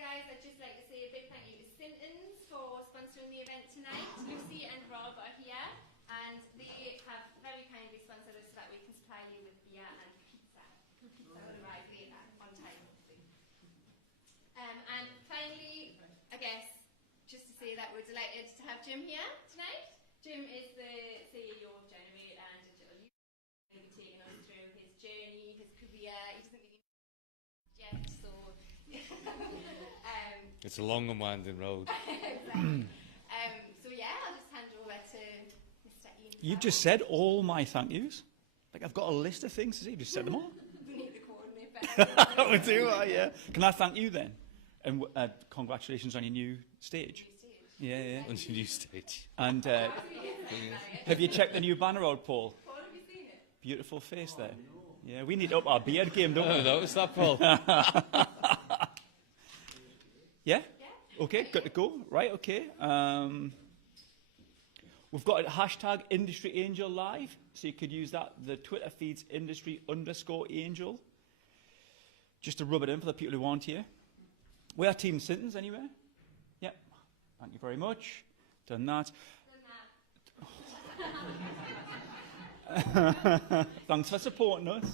guys, I'd just like to say a big thank you to Sintons for sponsoring the event tonight. Lucy and Rob are here, and they have very kindly sponsored us so that we can supply you with beer and pizza. Pizza will arrive later on time. And finally, I guess, just to say that we're delighted to have Jim here tonight. Jim is the CEO of Generate and Digital Youth. He'll be taking us through his journey, his career. He doesn't really know yet, so... It's a long and winding road. Exactly. So yeah, I'll just hand over to Mr. Ian. You've just said all my thank yous. Like I've got a list of things to say. You just said them all. We need to coordinate better. We do, yeah. Can I thank you then? And congratulations on your new stage. Yeah, yeah. On your new stage. And have you checked the new banner out, Paul? Paul, have you seen it? Beautiful face there. Yeah, we need to up our beard game, don't we? I noticed that, Paul. Yeah? Okay, good to go. Right, okay. We've got a hashtag Industry Angel Live, so you could use that. The Twitter feed's industry_angel. Just to rub it in for the people who aren't here. We are Team Sintons anyway. Yep. Thank you very much. Done that. Thanks for supporting us.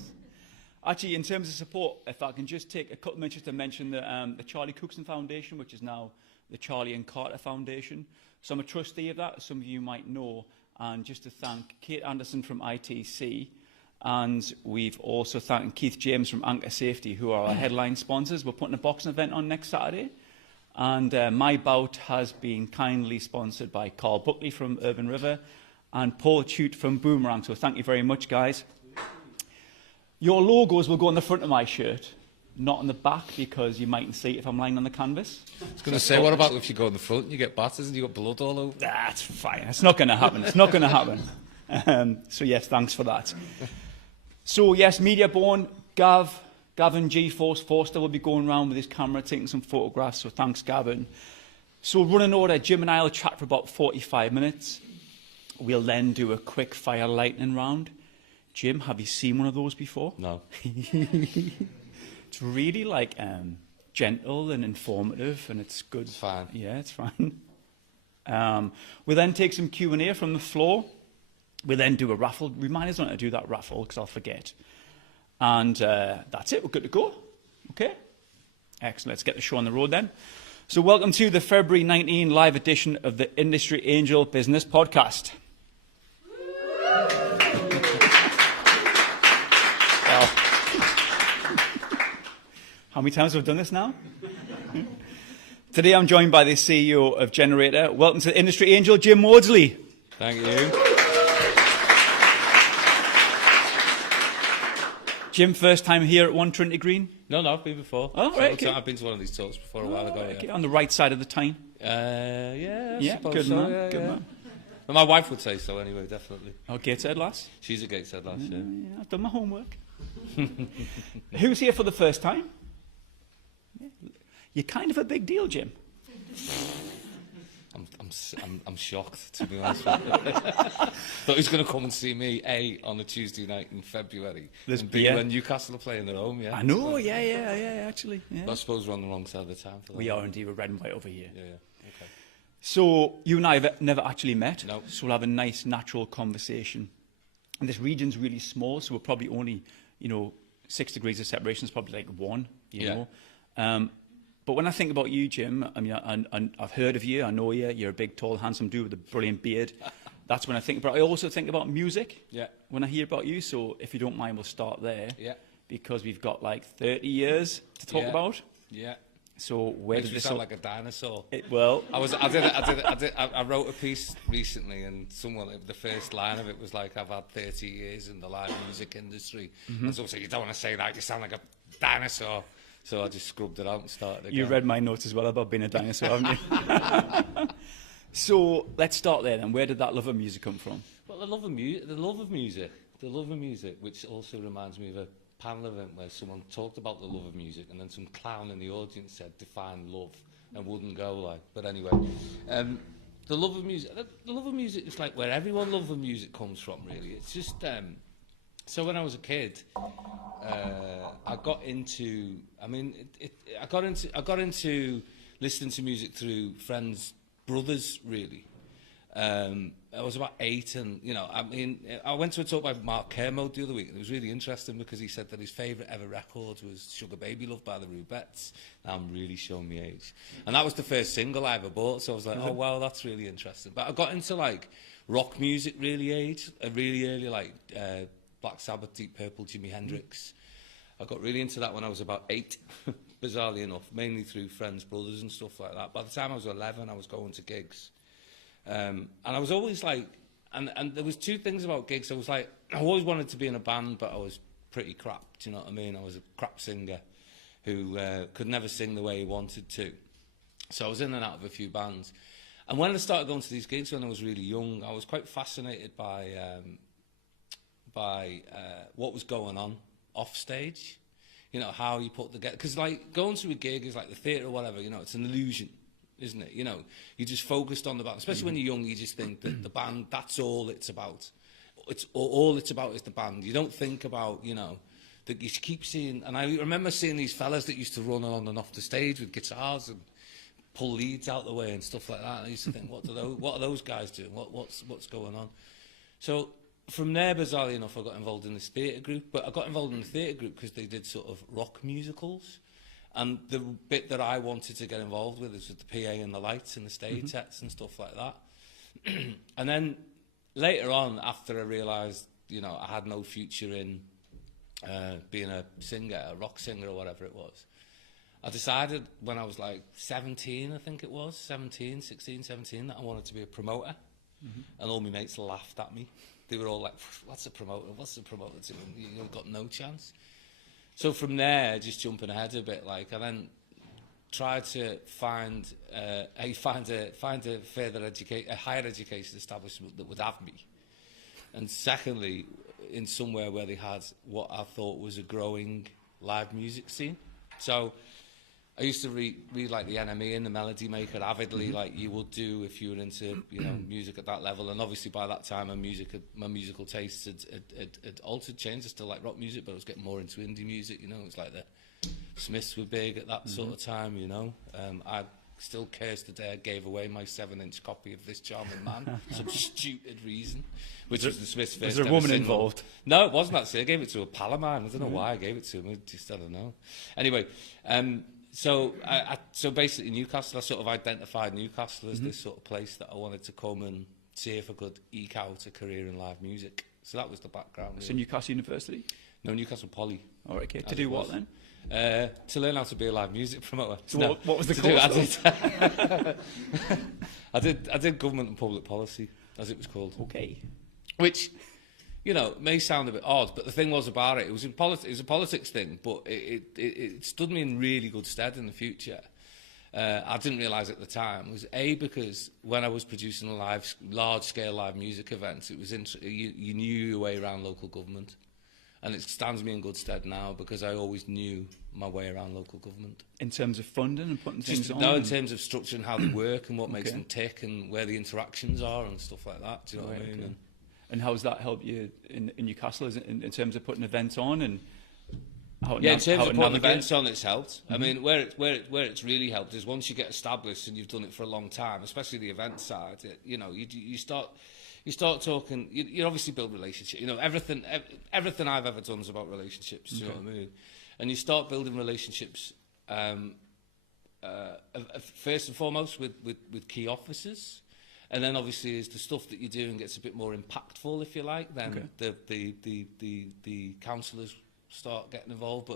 Actually, in terms of support, if I can just take a couple of minutes to mention the Charlie Cookson Foundation, which is now the Charlie and Carter Foundation. So I'm a trustee of that, some of you might know. And just to thank Kate Anderson from ITC. And we've also thanked Keith James from Anchor Safety, who are our headline sponsors. We're putting a boxing event on next Saturday. And my bout has been kindly sponsored by Carl Buckley from Urban River and Paul Chute from Boomerang. So thank you very much, guys. Your logos will go on the front of my shirt, not on the back, because you mightn't see it if I'm lying on the canvas. I was going to say, what about if you go in the front and you get batters and you got blood all over? That's fine. It's not going to happen. It's not going to happen. So, yes, thanks for that. So, yes, Mediaborn, Gavin G. Forster will be going around with his camera taking some photographs, so thanks, Gavin. So, running order, Jim and I will chat for about 45 minutes. We'll then do a quick fire lightning round. Jim, have you seen one of those before? No. It's really like gentle and informative, and it's good. It's fine. Yeah, it's fine. We'll then take some Q&A from the floor. We'll then do a raffle. Remind us not to do that raffle, because I'll forget. And that's it. We're good to go. Okay? Excellent. Let's get the show on the road then. So welcome to the February 19 live edition of the Industry Angel Business Podcast. How many times have we done this now? Today I'm joined by the CEO of Generator. Welcome to the Industry Angel, Jim Mawdsley. Thank you. Jim, first time here at 1 Trinity Green? No, I've been before. Oh, right, okay. I've been to one of these talks before a while ago. Okay. Yeah. On the right side of the Tyne? Yeah, Yeah, suppose good so, man, yeah, good yeah. man. Well, my wife would say so anyway, definitely. Oh, Gateshead lass? She's a Gateshead lass, yeah. Yeah, I've done my homework. Who's here for the first time? Yeah. You're kind of a big deal, Jim. I'm shocked, to be honest with you. Thought he's going to come and see me, A, on a Tuesday night in February. There's and B, beer. when Newcastle are playing their home, yeah. I know, yeah, actually. Yeah. But I suppose we're on the wrong side of the town for that. We are indeed, we're red and white over here. Yeah, okay. So, you and I have never actually met, No. so we'll have a nice, natural conversation. And this region's really small, so we're probably only, 6 degrees of separation is probably like 1, you know. But when I think about you, Jim, I mean, I've heard of you, I know you, you're a big, tall, handsome dude with a brilliant beard. That's when I think, but I also think about music when I hear about you, so if you don't mind, we'll start there. Yeah. Because we've got like 30 years to talk about. Yeah. So where Makes did me this sound like a dinosaur. Well, I wrote a piece recently, and the first line of it was like, I've had 30 years in the live music industry. And so you don't want to say that, you sound like a dinosaur. So I just scrubbed it out and started again. You read my notes as well about being a dinosaur, haven't you? So let's start there then. Where did that love of music come from? Well, the love of music, which also reminds me of a panel event where someone talked about the love of music, and then some clown in the audience said, define love, and wouldn't go like. But anyway, the love of music is like where everyone love of music comes from, really. It's just So when I was a kid, I got into. I mean, I got into listening to music through friends, brothers, really. I was about 8, and I mean, I went to a talk by Mark Kermode the other week, and it was really interesting because he said that his favourite ever record was Sugar Baby Love by the Rubettes. Now I'm really showing my age, and that was the first single I ever bought. So I was like, oh wow, that's really interesting. But I got into like rock music really early, like Black Sabbath, Deep Purple, Jimi Hendrix. I got really into that when I was about 8, bizarrely enough, mainly through friends, brothers, and stuff like that. By the time I was 11, I was going to gigs. And I was always like, and there was 2 things about gigs. I was like, I always wanted to be in a band, but I was pretty crap, do you know what I mean? I was a crap singer who could never sing the way he wanted to. So I was in and out of a few bands. And when I started going to these gigs when I was really young, I was quite fascinated by what was going on off stage. How you put together, because like going to a gig is like the theatre or whatever, it's an illusion, isn't it? You're just focused on the band, especially when you're young. You just think that the band, that's all it's about. All it's about is the band. You don't think about, that you keep seeing. And I remember seeing these fellas that used to run on and off the stage with guitars and pull leads out the way and stuff like that. And I used to think, what are those guys doing? What's going on? So from there, bizarrely enough, I got involved in this theatre group. But I got involved in the theatre group because they did sort of rock musicals. And the bit that I wanted to get involved with is with the PA and the lights and the stage sets and stuff like that. And then later on, after I realised, I had no future in being a singer, a rock singer or whatever it was, I decided when I was like 17, I think it was, 16, 17, that I wanted to be a promoter. And all my mates laughed at me. They were all like, what's a promoter? What's a promoter doing? You've got no chance. So from there, just jumping ahead a bit, like, I then tried to find a higher education establishment that would have me. And secondly, in somewhere where they had what I thought was a growing live music scene. So I used to read like the NME and the Melody Maker avidly, like you would do if you were into music at that level. And obviously by that time, my musical tastes had altered, changed. I still like rock music, but I was getting more into indie music. It was like the Smiths were big at that sort of time. I still cursed the day I gave away my 7-inch copy of This Charming Man for some stupid reason, which was the Smiths' first. Was there a woman single. involved? No, it wasn't actually. I gave it to a pal of mine. I don't know why I gave it to him. I don't know. Anyway. So basically Newcastle, I sort of identified Newcastle as this sort of place that I wanted to come and see if I could eke out a career in live music. So that was the background. Really. So Newcastle University? No, Newcastle Poly. All right, okay. To do what then? To learn how to be a live music promoter. So no, what was the course? I did government and public policy, as it was called. Okay. Which, may sound a bit odd, but the thing was about it, it was a politics thing, but it stood me in really good stead in the future. I didn't realise at the time. It was because when I was producing a large-scale live music event, it was you knew your way around local government. And it stands me in good stead now because I always knew my way around local government. In terms of funding and putting things on? No, in terms of structure and how they work and what makes them tick and where the interactions are and stuff like that. Do you know what I mean? Okay. And how does that help you in Newcastle in terms of putting events on and how in terms of putting events on, it's helped. I mean, where it's really helped is once you get established and you've done it for a long time, especially the event side. You start talking. You obviously build relationships. Everything I've ever done is about relationships. Do you know what I mean? And you start building relationships first and foremost with key officers. And then obviously as the stuff that you're doing gets a bit more impactful, if you like, then the councillors start getting involved.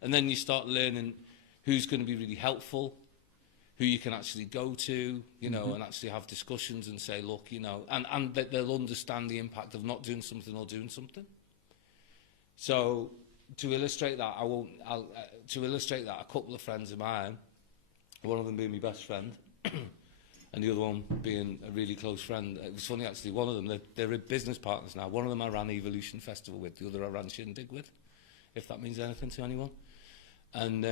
And then you start learning who's going to be really helpful, who you can actually go to, and actually have discussions and say, look, and that they'll understand the impact of not doing something or doing something. So to illustrate that, a couple of friends of mine, one of them being my best friend, and the other one being a really close friend. It was funny, actually, one of them, they're business partners now. One of them I ran Evolution Festival with, the other I ran Shindig with, if that means anything to anyone. And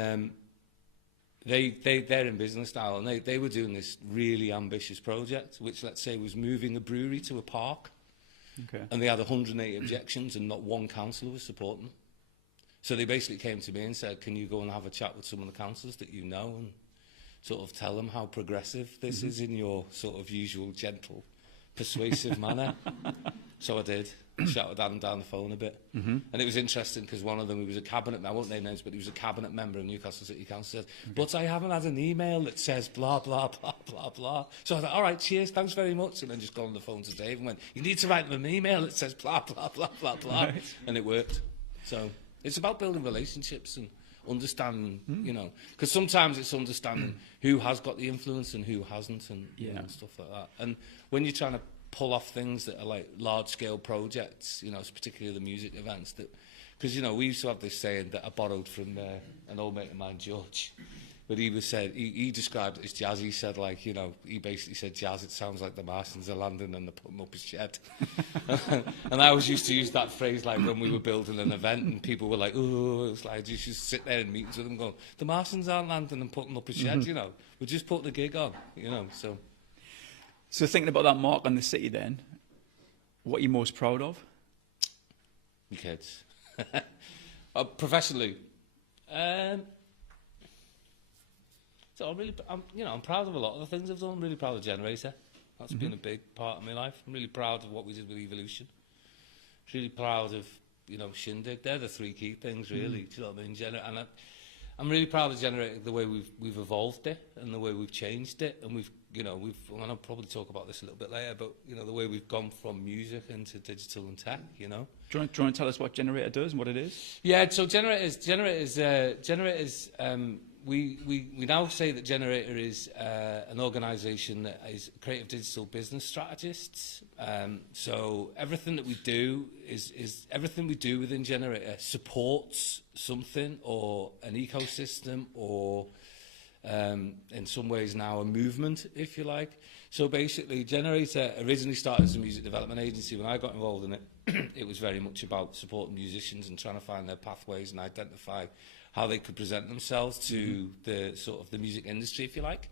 they're in business now, and they were doing this really ambitious project, which, let's say, was moving a brewery to a park. Okay. And they had 180 objections and not one councillor was supporting them. So they basically came to me and said, can you go and have a chat with some of the councillors that you know and sort of tell them how progressive this is in your sort of usual gentle, persuasive manner. So I did. Shouted at him down the phone a bit. And it was interesting because one of them, he was a cabinet, I won't name names, but he was a cabinet member of Newcastle City Council, said, but I haven't had an email that says blah, blah, blah, blah, blah. So I thought, all right, cheers, thanks very much. And then just got on the phone to Dave and went, you need to write them an email that says blah, blah, blah, blah, blah. Right. And it worked. So it's about building relationships and understanding, you know, because sometimes it's understanding who has got the influence and who hasn't and you know, stuff like that. And when you're trying to pull off things that are like large-scale projects, you know, particularly the music events, that because, you know, we used to have this saying that I borrowed from an old mate of mine, George, but he described it as jazz. He said, like, you know, he basically said, jazz, it sounds like the Martians are landing and they're putting up a shed. And I always used to use that phrase, like, when we were building an event and people were like, oh, it's like, you should sit there in meetings with them going, the Martians aren't landing and putting up a shed, you know. We're just putting a gig on, you know, so. So thinking about that mark on the city then, what are you most proud of? My kids. Professionally. So I'm proud of a lot of the things I've done. I'm really proud of Generator. That's been a big part of my life. I'm really proud of what we did with Evolution. Really proud of, you know, Shindig. They're the three key things, really. Do you know what I mean? And I'm really proud of Generator, the way we've evolved it and the way we've changed it. And I'll probably talk about this a little bit later, but, you know, the way we've gone from music into digital and tech, you know. Do you want to tell us what Generator does and what it is? Yeah, so Generators, we now say that Generator is an organisation that is creative digital business strategists. So everything that we do is everything we do within Generator supports something or an ecosystem or in some ways now a movement, if you like. So basically, Generator originally started as a music development agency. When I got involved in it, it was very much about supporting musicians and trying to find their pathways and identify how they could present themselves to the sort of the music industry, if you like.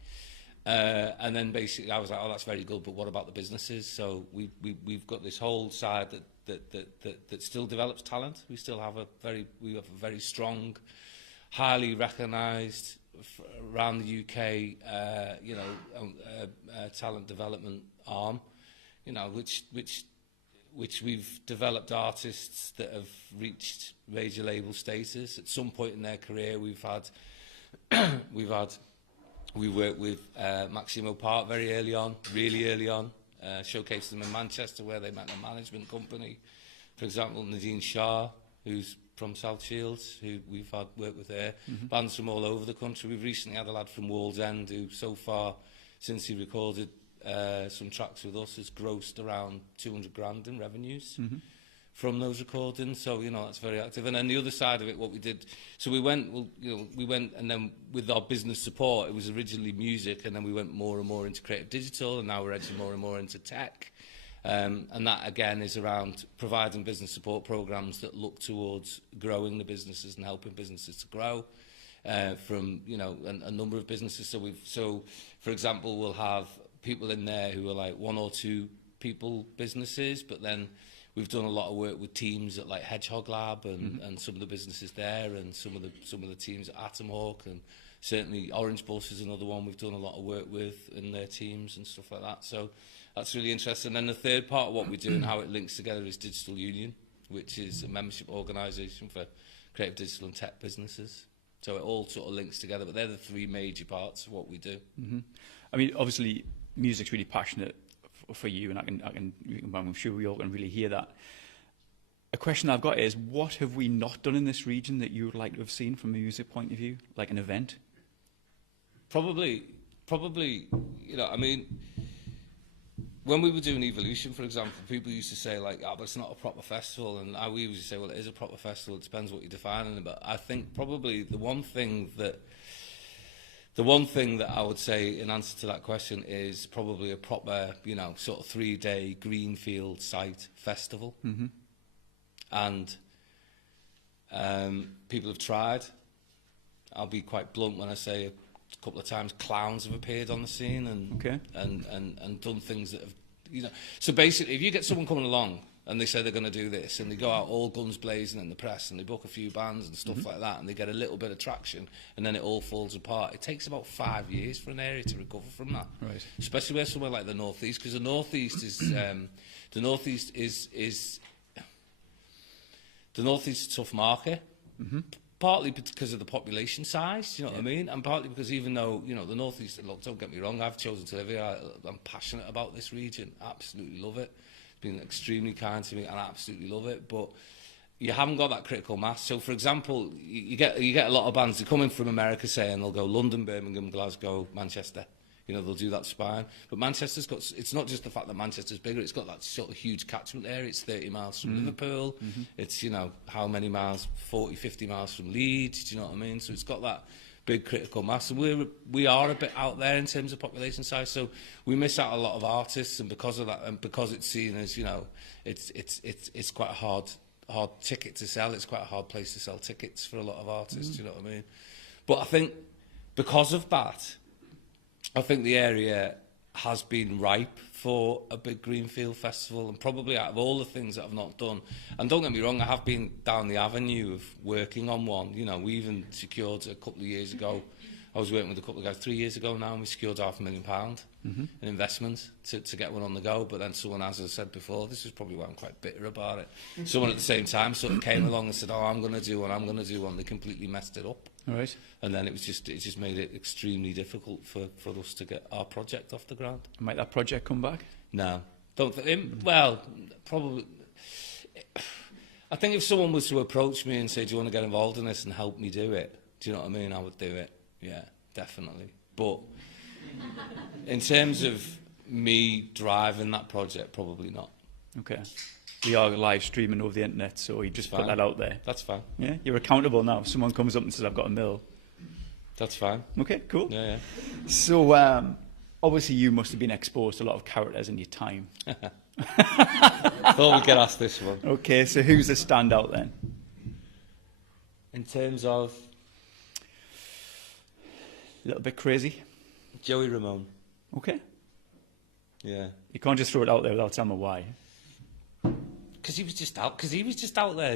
And then basically I was like, oh, that's very good, but what about the businesses? So we've got this whole side that still develops talent. We still have a very strong, highly recognised around the UK, talent development arm, you know, which we've developed artists that have reached major label status. At some point in their career, we worked with Maximo Park very early on, really early on, showcased them in Manchester where they met a management company. For example, Nadine Shah, who's from South Shields, who we've had work with there, bands from all over the country. We've recently had a lad from Wallsend who so far, since he recorded some tracks with us, has grossed around 200 grand in revenues from those recordings. So, you know, that's very active. And then the other side of it, what we did, so we went and then with our business support, it was originally music, and then we went more and more into creative digital, and now we're edging more and more into tech. And that, again, is around providing business support programs that look towards growing the businesses and helping businesses to grow from, you know, a number of businesses. So, for example, we'll have people in there who are like one or two people businesses, but then we've done a lot of work with teams at like Hedgehog Lab and some of the businesses there, and some of the teams at Atom Hawk, and certainly Orange Bus is another one we've done a lot of work with in their teams and stuff like that. So that's really interesting. And then the third part of what we do and how it links together is Digital Union, which is a membership organisation for creative digital and tech businesses. So it all sort of links together, but they're the three major parts of what we do. I mean, obviously, music's really passionate for you, and I'm sure we all can really hear that. A question I've got is, what have we not done in this region that you would like to have seen from a music point of view, like an event? Probably, you know, I mean, when we were doing Evolution, for example, people used to say, like, oh, but it's not a proper festival, and we used to say, well, it is a proper festival, it depends what you're defining it. But I think probably the one thing that I would say in answer to that question is probably a proper, you know, sort of 3-day greenfield site festival. And people have tried. I'll be quite blunt when I say a couple of times clowns have appeared on the scene and done things that have, you know. So basically, if you get someone coming along and they say they're going to do this, and they go out all guns blazing in the press, and they book a few bands and stuff like that, and they get a little bit of traction, and then it all falls apart. It takes about 5 years for an area to recover from that, Right. especially where somewhere like the northeast, because the northeast is the northeast is a tough market. Partly because of the population size, do you know what I mean? And partly because even though, you know, the North East, look, don't get me wrong, I've chosen to live here. I'm passionate about this region. Absolutely love it. It's been extremely kind to me, and I absolutely love it. But you haven't got that critical mass. So, for example, you get a lot of bands that come in from America, say, and they'll go London, Birmingham, Glasgow, Manchester. You know, they'll do that spine. But Manchester's got, it's not just the fact that Manchester's bigger, it's got that sort of huge catchment area. It's 30 miles from Liverpool. It's, you know, how many miles? 40, 50 miles from Leeds, do you know what I mean? So it's got that big critical mass. And we are a bit out there in terms of population size, so we miss out a lot of artists, and because of that, and because it's seen as, you know, it's quite a hard ticket to sell. It's quite a hard place to sell tickets for a lot of artists, do you know what I mean? But I think because of that, I think the area has been ripe for a big Greenfield festival, and probably out of all the things that I've not done, and don't get me wrong, I have been down the avenue of working on one. You know, we even secured a couple of years ago, I was working with a couple of guys 3 years ago now, and we secured £500,000 in investment to get one on the go. But then someone, as I said before, this is probably why I'm quite bitter about it, someone at the same time sort of came along and said, oh, I'm going to do one. They completely messed it up. Right. And then it just made it extremely difficult for us to get our project off the ground. Might that project come back? No. Don't well, probably. I think if someone was to approach me and say, do you want to get involved in this and help me do it? Do you know what I mean? I would do it. Yeah, definitely. But in terms of me driving that project, probably not. Okay. We are live streaming over the internet, so you just put that out there. That's fine. Yeah, you're accountable now. If someone comes up and says, I've got a mill. That's fine. Okay, cool. Yeah. So, obviously you must have been exposed to a lot of characters in your time. Thought we'd get asked this one. Okay, so who's the standout then? In terms of... A little bit crazy? Joey Ramone. Okay. Yeah. You can't just throw it out there without telling me why. Because he was just out there,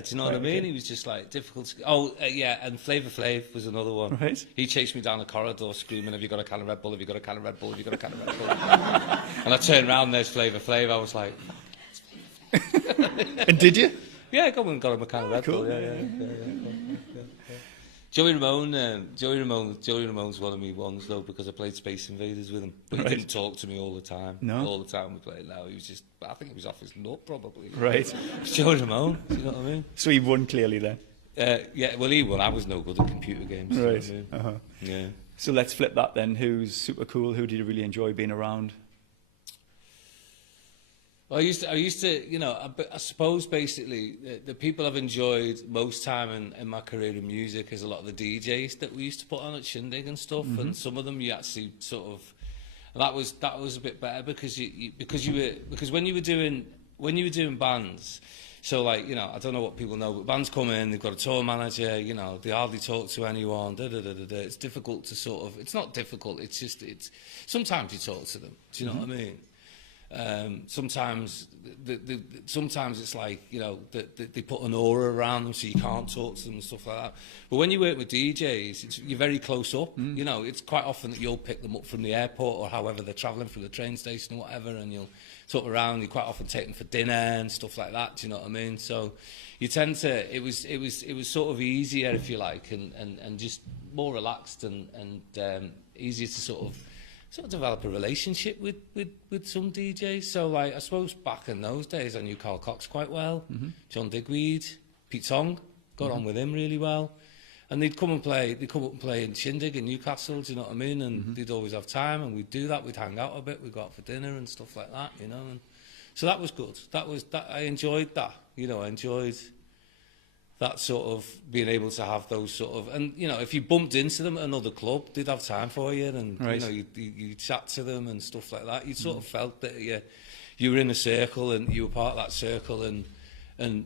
do you know what I mean? Okay. He was just like difficult to... yeah, and Flava Flav was another one. Right. He chased me down the corridor screaming, have you got a can of Red Bull, have you got a can of Red Bull, have you got a can of Red Bull? And I turned around, there's Flava Flav, I was like... And did you? Yeah, I got him a can of Red Cool. Bull, yeah. Joey Ramone's one of me ones though, because I played Space Invaders with him. But he didn't talk to me all the time. No? All the time we played now. He was just, I think he was off his nut probably. Right. It's Joey Ramone, do you know what I mean? So he won clearly then? Yeah, well he won. I was no good at computer games. Right. You know what I mean? Yeah. So let's flip that then. Who's super cool? Who did you really enjoy being around? Well, I used to, you know, I suppose basically the people I've enjoyed most time in my career in music is a lot of the DJs that we used to put on at Shindig and stuff, and some of them you actually sort of, and that was a bit better because when you were doing bands, so like, you know, I don't know what people know, but bands come in, they've got a tour manager, you know, they hardly talk to anyone, It's difficult to sort of, it's not difficult, it's just, sometimes you talk to them, do you know what I mean? Sometimes it's like, you know, they put an aura around them so you can't talk to them and stuff like that. But when you work with DJs, you're very close up. You know, it's quite often that you'll pick them up from the airport or however they're travelling from the train station or whatever, and you'll talk around. You quite often take them for dinner and stuff like that. Do you know what I mean? So you tend to. It was sort of easier, if you like, and just more relaxed and easier to sort of develop a relationship with some DJs. So, like, I suppose back in those days, I knew Carl Cox quite well. John Digweed, Pete Tong, got on with him really well. And they'd come up and play in Shindig in Newcastle, do you know what I mean? And they'd always have time, and we'd do that. We'd hang out a bit. We'd go out for dinner and stuff like that, you know. And so that was good. I enjoyed that. You know, I enjoyed that sort of being able to have those sort of, and you know, if you bumped into them at another club, they'd have time for you, and you know, you chat to them and stuff like that. You sort of felt that you were in a circle and you were part of that circle, and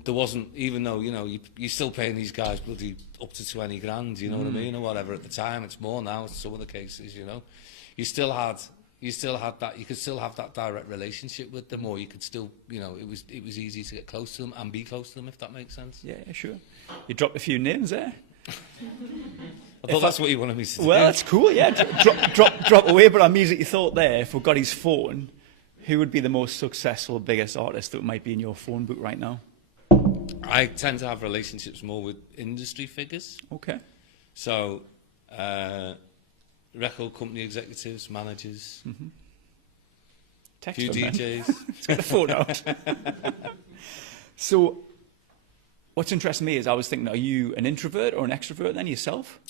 there wasn't, even though, you know, you're still paying these guys bloody up to 20 grand, you know what I mean, or whatever at the time. It's more now in some of the cases, you know. You still had you still had that. You could still have that direct relationship with them, or you could still, you know, it was easy to get close to them and be close to them, if that makes sense. Yeah, sure. You dropped a few names there. I thought that's what you wanted me to do. Well, that's cool. Yeah, drop away. But I immediately thought there, if we got his phone, who would be the most successful, biggest artist that might be in your phone book right now? I tend to have relationships more with industry figures. Okay. So, record company executives, managers, Text few them, DJs. Let's get the phone out. So, what's interesting me is I was thinking, are you an introvert or an extrovert then yourself?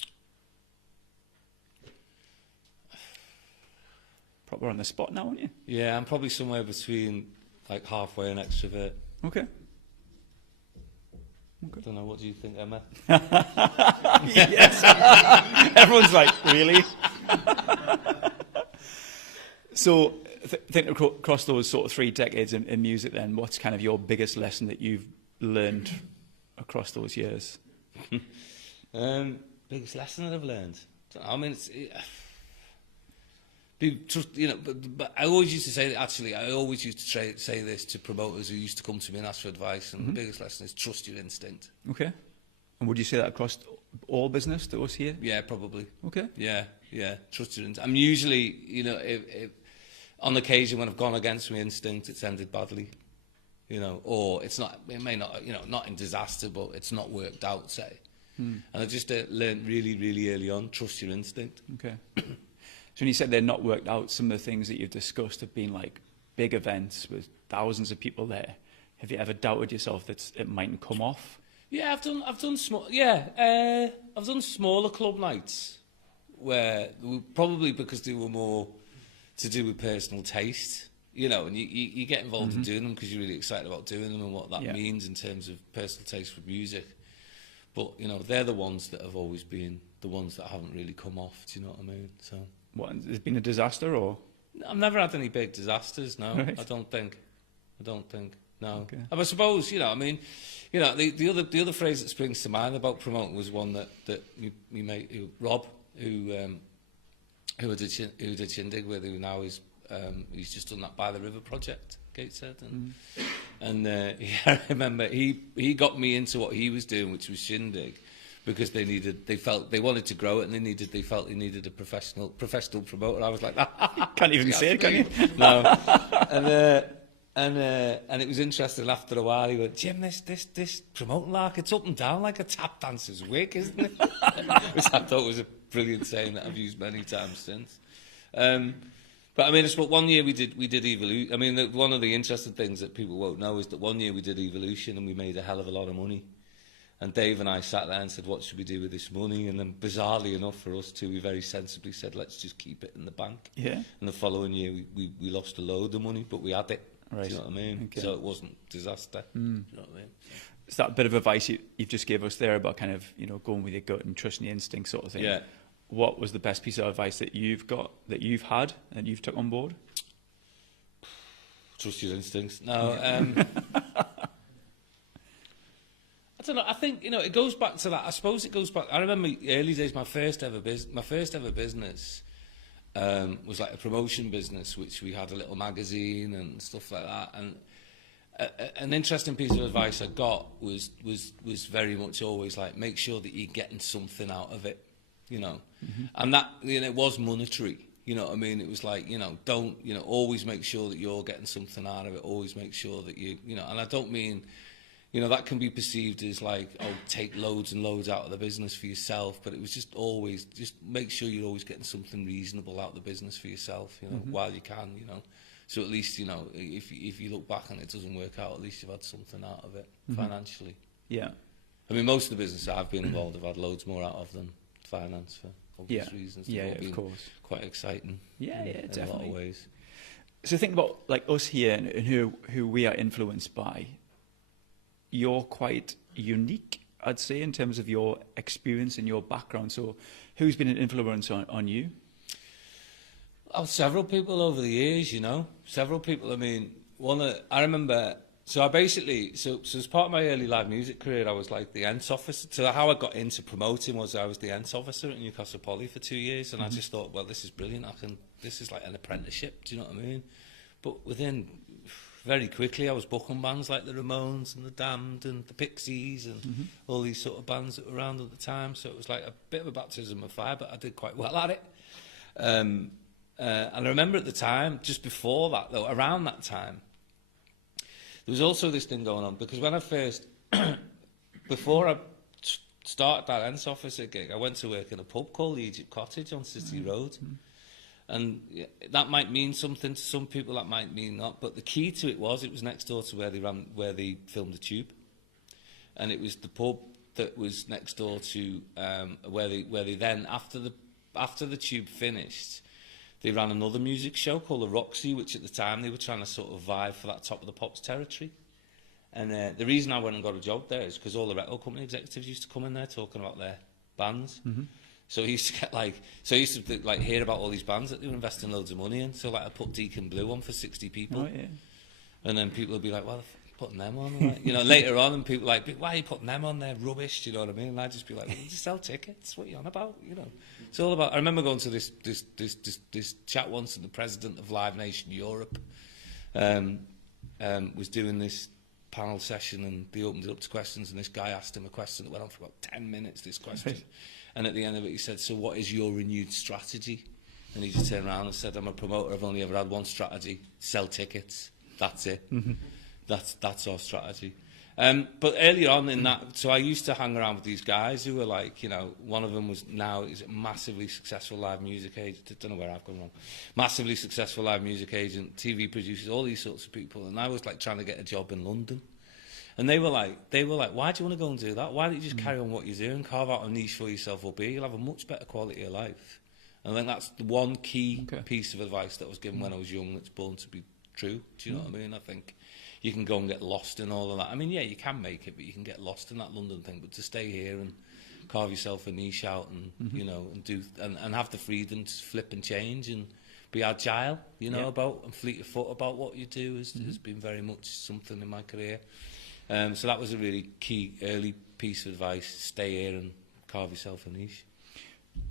Probably on the spot now, aren't you? Yeah, I'm probably somewhere between like halfway an extrovert. Okay. I don't know, what do you think, Emma? Yes. Everyone's like, really? So, think across those sort of 3 decades in music then, what's kind of your biggest lesson that you've learned across those years? Biggest lesson that I've learned? I mean, you know, but I always used to say that, actually, I always used to say this to promoters who used to come to me and ask for advice, and the biggest lesson is trust your instinct. Okay. And would you say that across all business to us here? Yeah, probably. Okay. Yeah, trust your instinct. I'm usually, you know, if on occasion when I've gone against my instinct, it's ended badly, you know, or it may not, you know, not in disaster, but it's not worked out, say. And I just learned really, really early on, trust your instinct. Okay. So when you said they're not worked out, some of the things that you've discussed have been like big events with thousands of people there. Have you ever doubted yourself that it mightn't come off? Yeah, I've done smaller club nights where probably because they were more to do with personal taste, you know, and you get involved in doing them because you're really excited about doing them and what that means in terms of personal taste for music. But you know, they're the ones that have always been the ones that haven't really come off. Do you know what I mean? So. What, has it been a disaster or? I've never had any big disasters, no. Right. I don't think, no. Okay. I mean, you know, I mean, you know, the other phrase that springs to mind about promoting was one that you made, Rob, who did Shindig with, who now is, he's just done that By the River project, Gateshead, and I remember he got me into what he was doing, which was Shindig, because they wanted to grow it, and they felt they needed a professional promoter. I was like, Can't even say it, can you? No. And it was interesting. After a while, he went, Jim, this promoting lark, it's up and down like a tap dancer's wig, isn't it? Which I thought was a brilliant saying that I've used many times since. But I mean, it's what 1 year we did Evolution. I mean, one of the interesting things that people won't know is that 1 year we did Evolution and we made a hell of a lot of money. And Dave and I sat there and said, what should we do with this money? And then bizarrely enough for us two, we very sensibly said, let's just keep it in the bank. Yeah. And the following year, we lost a load of money, but we had it. Right. Do you know what I mean? Okay. So it wasn't disaster. Do you know what I mean? Is that a bit of advice you've just gave us there about kind of, you know, going with your gut and trusting your instinct sort of thing? Yeah. What was the best piece of advice that you've had, and you've took on board? Trust your instincts. No, I don't know. I think, you know, it goes back to that. I suppose it goes back. I remember early days. My first ever business was like a promotion business, which we had a little magazine and stuff like that. And an interesting piece of advice I got was very much always like, make sure that you're getting something out of it, you know. And that, you know, it was monetary. You know what I mean? It was like, you know, don't, you know, always make sure that you're getting something out of it. Always make sure that you know, and I don't mean, you know, that can be perceived as like, oh, take loads and loads out of the business for yourself. But it was just always, just make sure you're always getting something reasonable out of the business for yourself, you know, while you can, you know. So at least, you know, if you look back and it doesn't work out, at least you've had something out of it financially. Yeah. I mean, most of the businesses I've been involved, I've had loads more out of than finance for obvious reasons. Yeah, of course. Quite exciting. Yeah, in a lot of ways. So think about like us here and who we are influenced by. You're quite unique, I'd say, in terms of your experience and your background. So who's been an influence on you? Oh, several people over the years, you know. Several people. I mean, I remember So I basically, so as part of my early live music career, I was like the ENT officer. So how I got into promoting was I was the ENT officer at Newcastle Poly for 2 years, and I just thought, well, this is brilliant. This is like an apprenticeship. Do you know what I mean? But within very quickly, I was booking bands like the Ramones and the Damned and the Pixies and all these sort of bands that were around at the time. So it was like a bit of a baptism of fire, but I did quite well at it. And I remember at the time, just before that though, around that time, there was also this thing going on, because when I first, before I started that ENT officer gig, I went to work in a pub called the Egypt Cottage on City Road. And that might mean something to some people, that might mean not. But the key to it was next door to where they filmed the Tube. And it was the pub that was next door to where they then, after the Tube finished, they ran another music show called the Roxy, which at the time they were trying to sort of vie for that Top of the Pops territory. And the reason I went and got a job there is because all the record company executives used to come in there talking about their bands. So he used to get hear about all these bands that they were investing loads of money in. So like I put Deacon Blue on for 60 people. Oh, yeah. And then people would be like, well, putting them on, like, you know, later on, and people like, why are you putting them on? They're rubbish, do you know what I mean? And I'd just be like, well, just sell tickets, what are you on about, you know? It's all about, I remember going to this chat once, and the president of Live Nation Europe was doing this panel session, and they opened it up to questions, and this guy asked him a question that went on for about 10 minutes, this question. And at the end of it, he said, so what is your renewed strategy? And he just turned around and said, I'm a promoter, I've only ever had one strategy, sell tickets, that's it. That's our strategy. But earlier on in that, so I used to hang around with these guys who were like, you know, one of them was now is a massively successful live music agent. I don't know where I've gone wrong. Massively successful live music agent, TV producers, all these sorts of people. And I was like trying to get a job in London. And they were like, why do you want to go and do that? Why don't you just carry on what you're doing, carve out a niche for yourself up here? You'll have a much better quality of life. And I think that's the one key piece of advice that was given when I was young that's born to be true. Do you know what I mean? I think you can go and get lost in all of that. I mean, yeah, you can make it, but you can get lost in that London thing. But to stay here and carve yourself a niche out and, you know, and do and have the freedom to flip and change and be agile, you know, about and fleet of foot about what you do has been very much something in my career. So that was a really key early piece of advice: stay here and carve yourself a niche.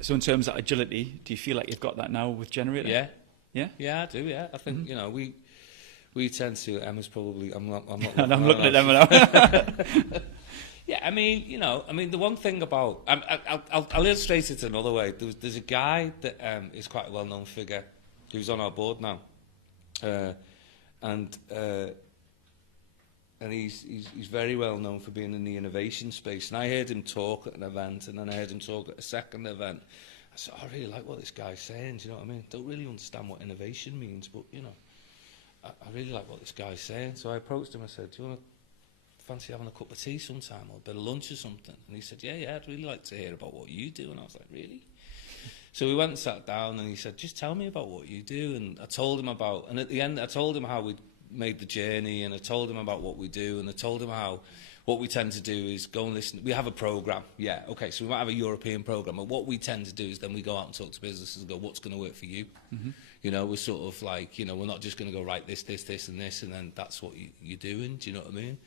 So in terms of agility, do you feel like you've got that now with Generator? Yeah. Yeah? Yeah, I do, yeah. I think, you know, we tend to, Emma's probably, I'm not and I'm looking at Emma now. Yeah, I mean, you know, the one thing about, I'll illustrate it another way. There's a guy that is quite a well-known figure who's on our board now. And he's very well known for being in the innovation space. And I heard him talk at an event, and then I heard him talk at a second event. I said, I really like what this guy's saying, do you know what I mean? Don't really understand what innovation means, but, you know, I really like what this guy's saying. So I approached him, I said, do you want to fancy having a cup of tea sometime or a bit of lunch or something? And he said, yeah, I'd really like to hear about what you do. And I was like, really? So we went and sat down, and he said, just tell me about what you do. And I told him about, and at the end I told him how we'd made the journey, and I told him about what we do, and I told him how what we tend to do is go and listen. We have a programme, yeah, okay, so we might have a European programme, but what we tend to do is then we go out and talk to businesses and go, what's going to work for you? You know, we're sort of like, you know, we're not just going to go, right, this, and this, and then that's what you're doing, do you know what I mean?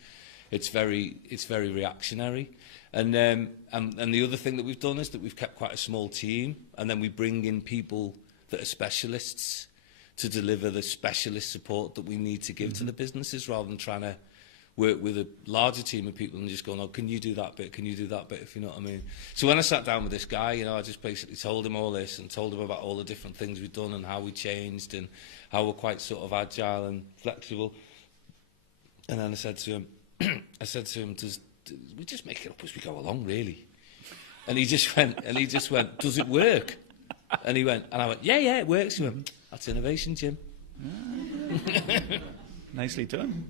It's very reactionary. And the other thing that we've done is that we've kept quite a small team, and then we bring in people that are specialists to deliver the specialist support that we need to give to the businesses, rather than trying to work with a larger team of people and just going, oh, can you do that bit, if you know what I mean? So when I sat down with this guy, you know, I just basically told him all this and told him about all the different things we've done and how we changed and how we're quite sort of agile and flexible. And then I said to him, we just make it up as we go along, really. And he just went, does it work? And I went, yeah, it works. He went, that's innovation, Jim. Nicely done.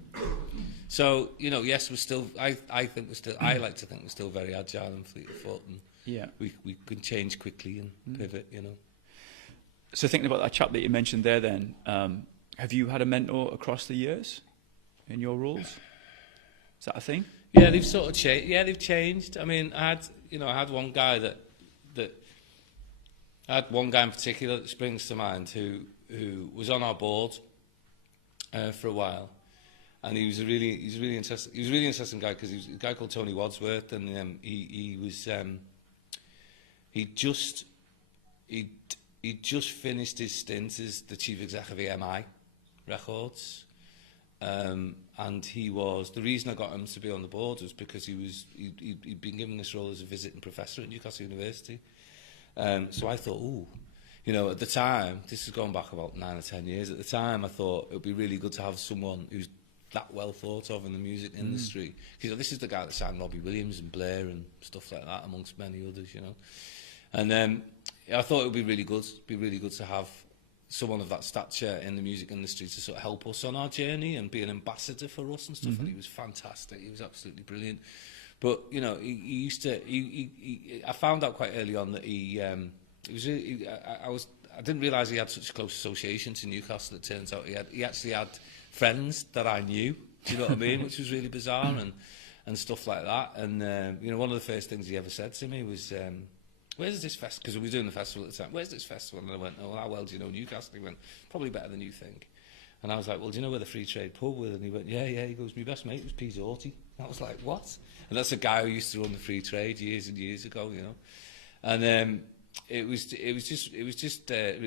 So, you know, yes, we're still, I like to think we're still very agile and fleet of foot, and we can change quickly and pivot, you know. So thinking about that chap that you mentioned there then, have you had a mentor across the years in your roles? Is that a thing? Yeah, they've sort of changed. Yeah, they've changed. I mean, I had one guy I had one guy in particular that springs to mind who was on our board for a while, And he's a really interesting guy, because he was a guy called Tony Wadsworth, and he'd just finished his stint as the chief executive of EMI Records, and he was, the reason I got him to be on the board was because he'd been given this role as a visiting professor at Newcastle University. So I thought, ooh, you know, at the time, this is going back about 9 or 10 years, at the time I thought it would be really good to have someone who's that well thought of in the music industry. Because this is the guy that signed Robbie Williams and Blair and stuff like that, amongst many others, you know. And I thought it would be really good to have someone of that stature in the music industry to sort of help us on our journey and be an ambassador for us and stuff. And he was fantastic. He was absolutely brilliant. But you know, he used to. I found out quite early on that I didn't realise he had such close association to Newcastle. It turns out he actually had friends that I knew. Do you know what I mean? Which was really bizarre and stuff like that. And you know, one of the first things he ever said to me was, "Where's this festival?" Because we were doing the festival at the time. "Where's this festival?" And I went, "Oh, how well do you know Newcastle?" He went, "Probably better than you think." And I was like, "Well, do you know where the Free Trade pub was?" And he went, "Yeah, yeah." He goes, "My best mate was P. Zorty." And I was like, "What?" And that's a guy who used to run the Free Trade years and years ago, you know. And it was just really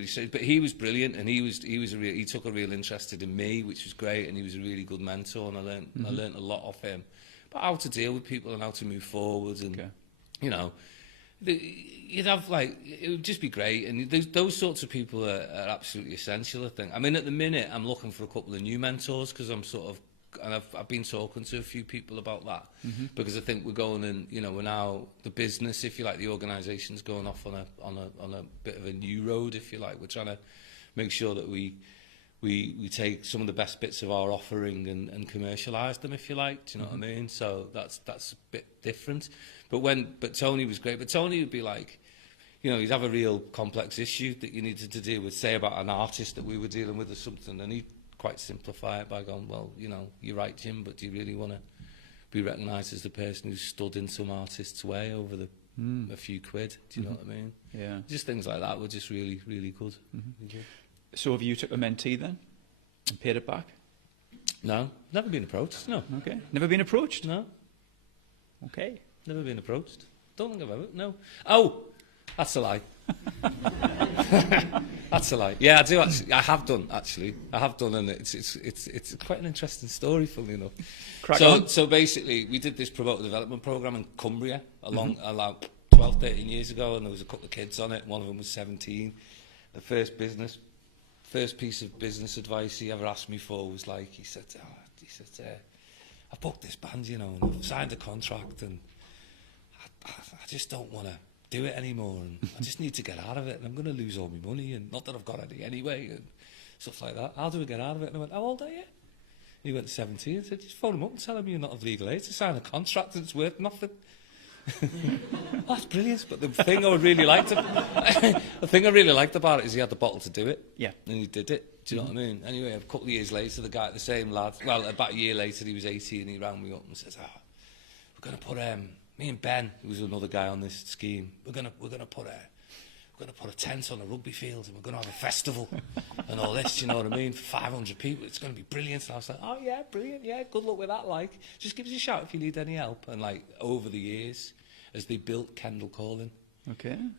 strange. But he was brilliant, and he took a real interest in me, which was great. And he was a really good mentor, and I learned a lot off him about how to deal with people and how to move forward, and you know. You'd have it would just be great, and those sorts of people are absolutely essential, I think. I mean, at the minute, I'm looking for a couple of new mentors, because I'm sort of, and I've been talking to a few people about that, because I think we're going in, you know, we're now, the business, if you like, the organisation's going off on a bit of a new road, if you like. We're trying to make sure that we take some of the best bits of our offering and commercialise them, if you like. Do you know what I mean? So that's a bit different. But Tony was great. But Tony would be like, you know, he'd have a real complex issue that you needed to deal with, say about an artist that we were dealing with or something, and he'd quite simplify it by going, "Well, you know, you're right, Jim, but do you really want to be recognised as the person who stood in some artist's way over a few quid?" Do you know what I mean? Yeah. Just things like that were just really, really good. Really good. So have you took a mentee then and paid it back? No, never been approached, no. Okay. Never been approached? No. Okay. Never been approached. Don't think I've ever, no. Oh, that's a lie. That's a lie. Yeah, I do actually. I have done, and it's quite an interesting story, funnily enough. So basically, we did this promoter development program in Cumbria about 12, 13 years ago, and there was a couple of kids on it. One of them was 17. The first piece of business advice he ever asked me for was like, he said, "I've booked this band, you know, and I've signed a contract, and I just don't want to do it anymore, and I just need to get out of it, and I'm going to lose all my money, and not that I've got any anyway, and stuff like that. How do I get out of it?" And I went, "How old are you?" And he went, 17. I said, "Just phone him up and tell him you're not of legal age to sign a contract and it's worth nothing." That's brilliant. But the thing I really liked about it is he had the bottle to do it. Yeah. And he did it. Do you know what I mean? Anyway, a couple of years later, the same lad, well, about a year later, he was 18, and he rang me up and says, "We're going to put me and Ben, who was another guy on this scheme, we're going to put a tent on a rugby field, and we're going to have a festival and all this, you know what I mean, for 500 people. It's going to be brilliant." And I was like, "Oh yeah, brilliant, yeah, good luck with that, like, just give us a shout if you need any help." And like, over the years, as they built Kendall Calling,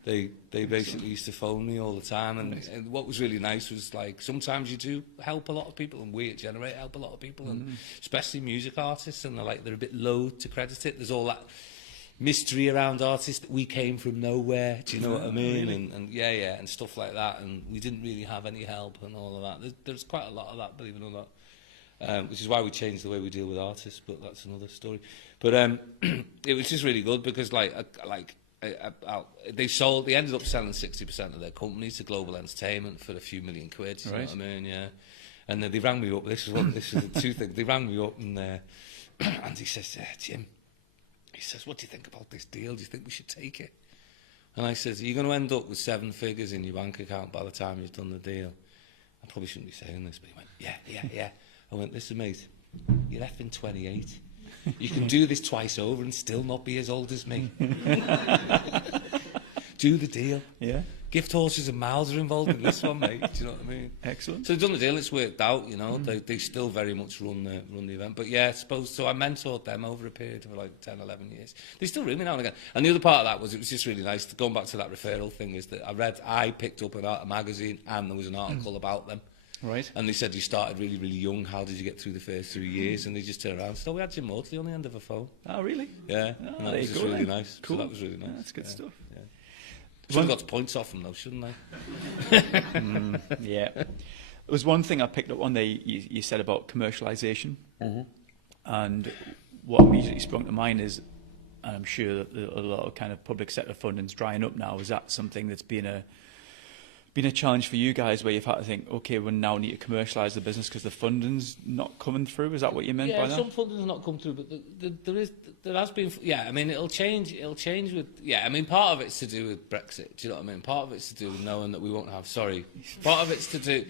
they basically used to phone me all the time, and what was really nice was, like, sometimes you do help a lot of people, and we at Generate help a lot of people, and especially music artists, and they're a bit low to credit it. There's all that mystery around artists that we came from nowhere, do you know what I mean? Really? And and stuff like that, and we didn't really have any help and all of that. There's quite a lot of that, believe it or not, which is why we changed the way we deal with artists, but that's another story. But it was just really good, because they ended up selling 60% of their company to Global Entertainment for a few million quid, you know what I mean? Yeah. And then they rang me up, this is the two things, they rang me up, and he says, "Jim," he says, "what do you think about this deal? Do you think we should take it?" And I says, "Are you going to end up with 7 figures in your bank account by the time you've done the deal?" I probably shouldn't be saying this, but he went, yeah. I went, "Listen, mate, you're effing 28. You can do this twice over and still not be as old as me. Do the deal. Yeah. gift horses and miles are involved in this one, mate. Do you know what I mean? Excellent. So they've done the deal, it's worked out, you know. They still very much run the event. But yeah, I suppose, so I mentored them over a period of like 10, 11 years. They still ring me now and again. And the other part of that was, it was just really nice, going back to that referral thing, is that I picked up a magazine and there was an article about them. Right. And they said, you started really, really young. How did you get through the first 3 years? And they just turned around and said, we had Jim Mawdsley on the end of a phone. Oh, really? Yeah. Oh, and that was just really nice. Cool. So that was really nice. That's good stuff. Yeah. Should have got points off them, though, shouldn't I? Yeah. There was one thing I picked up on there, you said about commercialisation. And what immediately sprung to mind is, and I'm sure that a lot of kind of public sector funding's drying up now. Is that something that's been a challenge for you guys, where you've had to think, okay, we now need to commercialise the business because the funding's not coming through? Is that what you meant by that? Yeah, some funding's not come through, but there has been, yeah, I mean, it'll change with, yeah, I mean, part of it's to do with Brexit, do you know what I mean? Part of it's to do with knowing that we won't have, part of it's to do,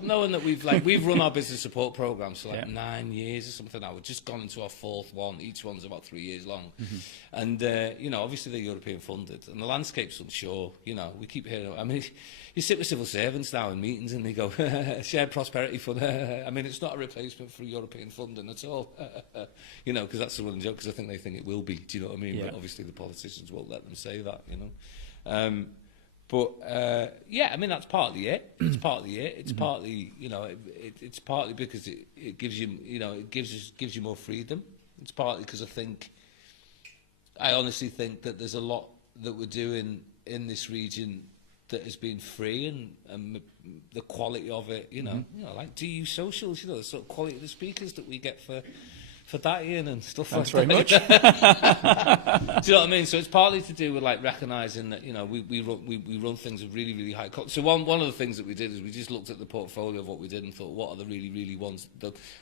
knowing that we've run our business support programmes for 9 years or something now. We've just gone into our 4th one, each one's about 3 years long. And, you know, obviously they're European funded, and the landscape's unsure, you know, we keep hearing, I mean, you sit with civil servants now in meetings and they go, shared prosperity fund. I mean, it's not a replacement for European funding at all. You know, because that's the running joke, because I think they think it will be. Do you know what I mean? Yeah. But obviously the politicians won't let them say that, you know. Yeah, I mean, that's partly it. It's partly it. It's partly, you know, it's partly because it gives you, you know, it gives you more freedom. It's partly because I honestly think that there's a lot that we're doing in this region that has been free, and the quality of it, you know, like DU socials, you know, the sort of quality of the speakers that we get for that, Ian, and stuff. Thanks like very that. much. Do you know what I mean? So it's partly to do with like recognising that, you know, we run things of really, really high cost. So one of the things that we did is we just looked at the portfolio of what we did and thought, what are the really, really ones?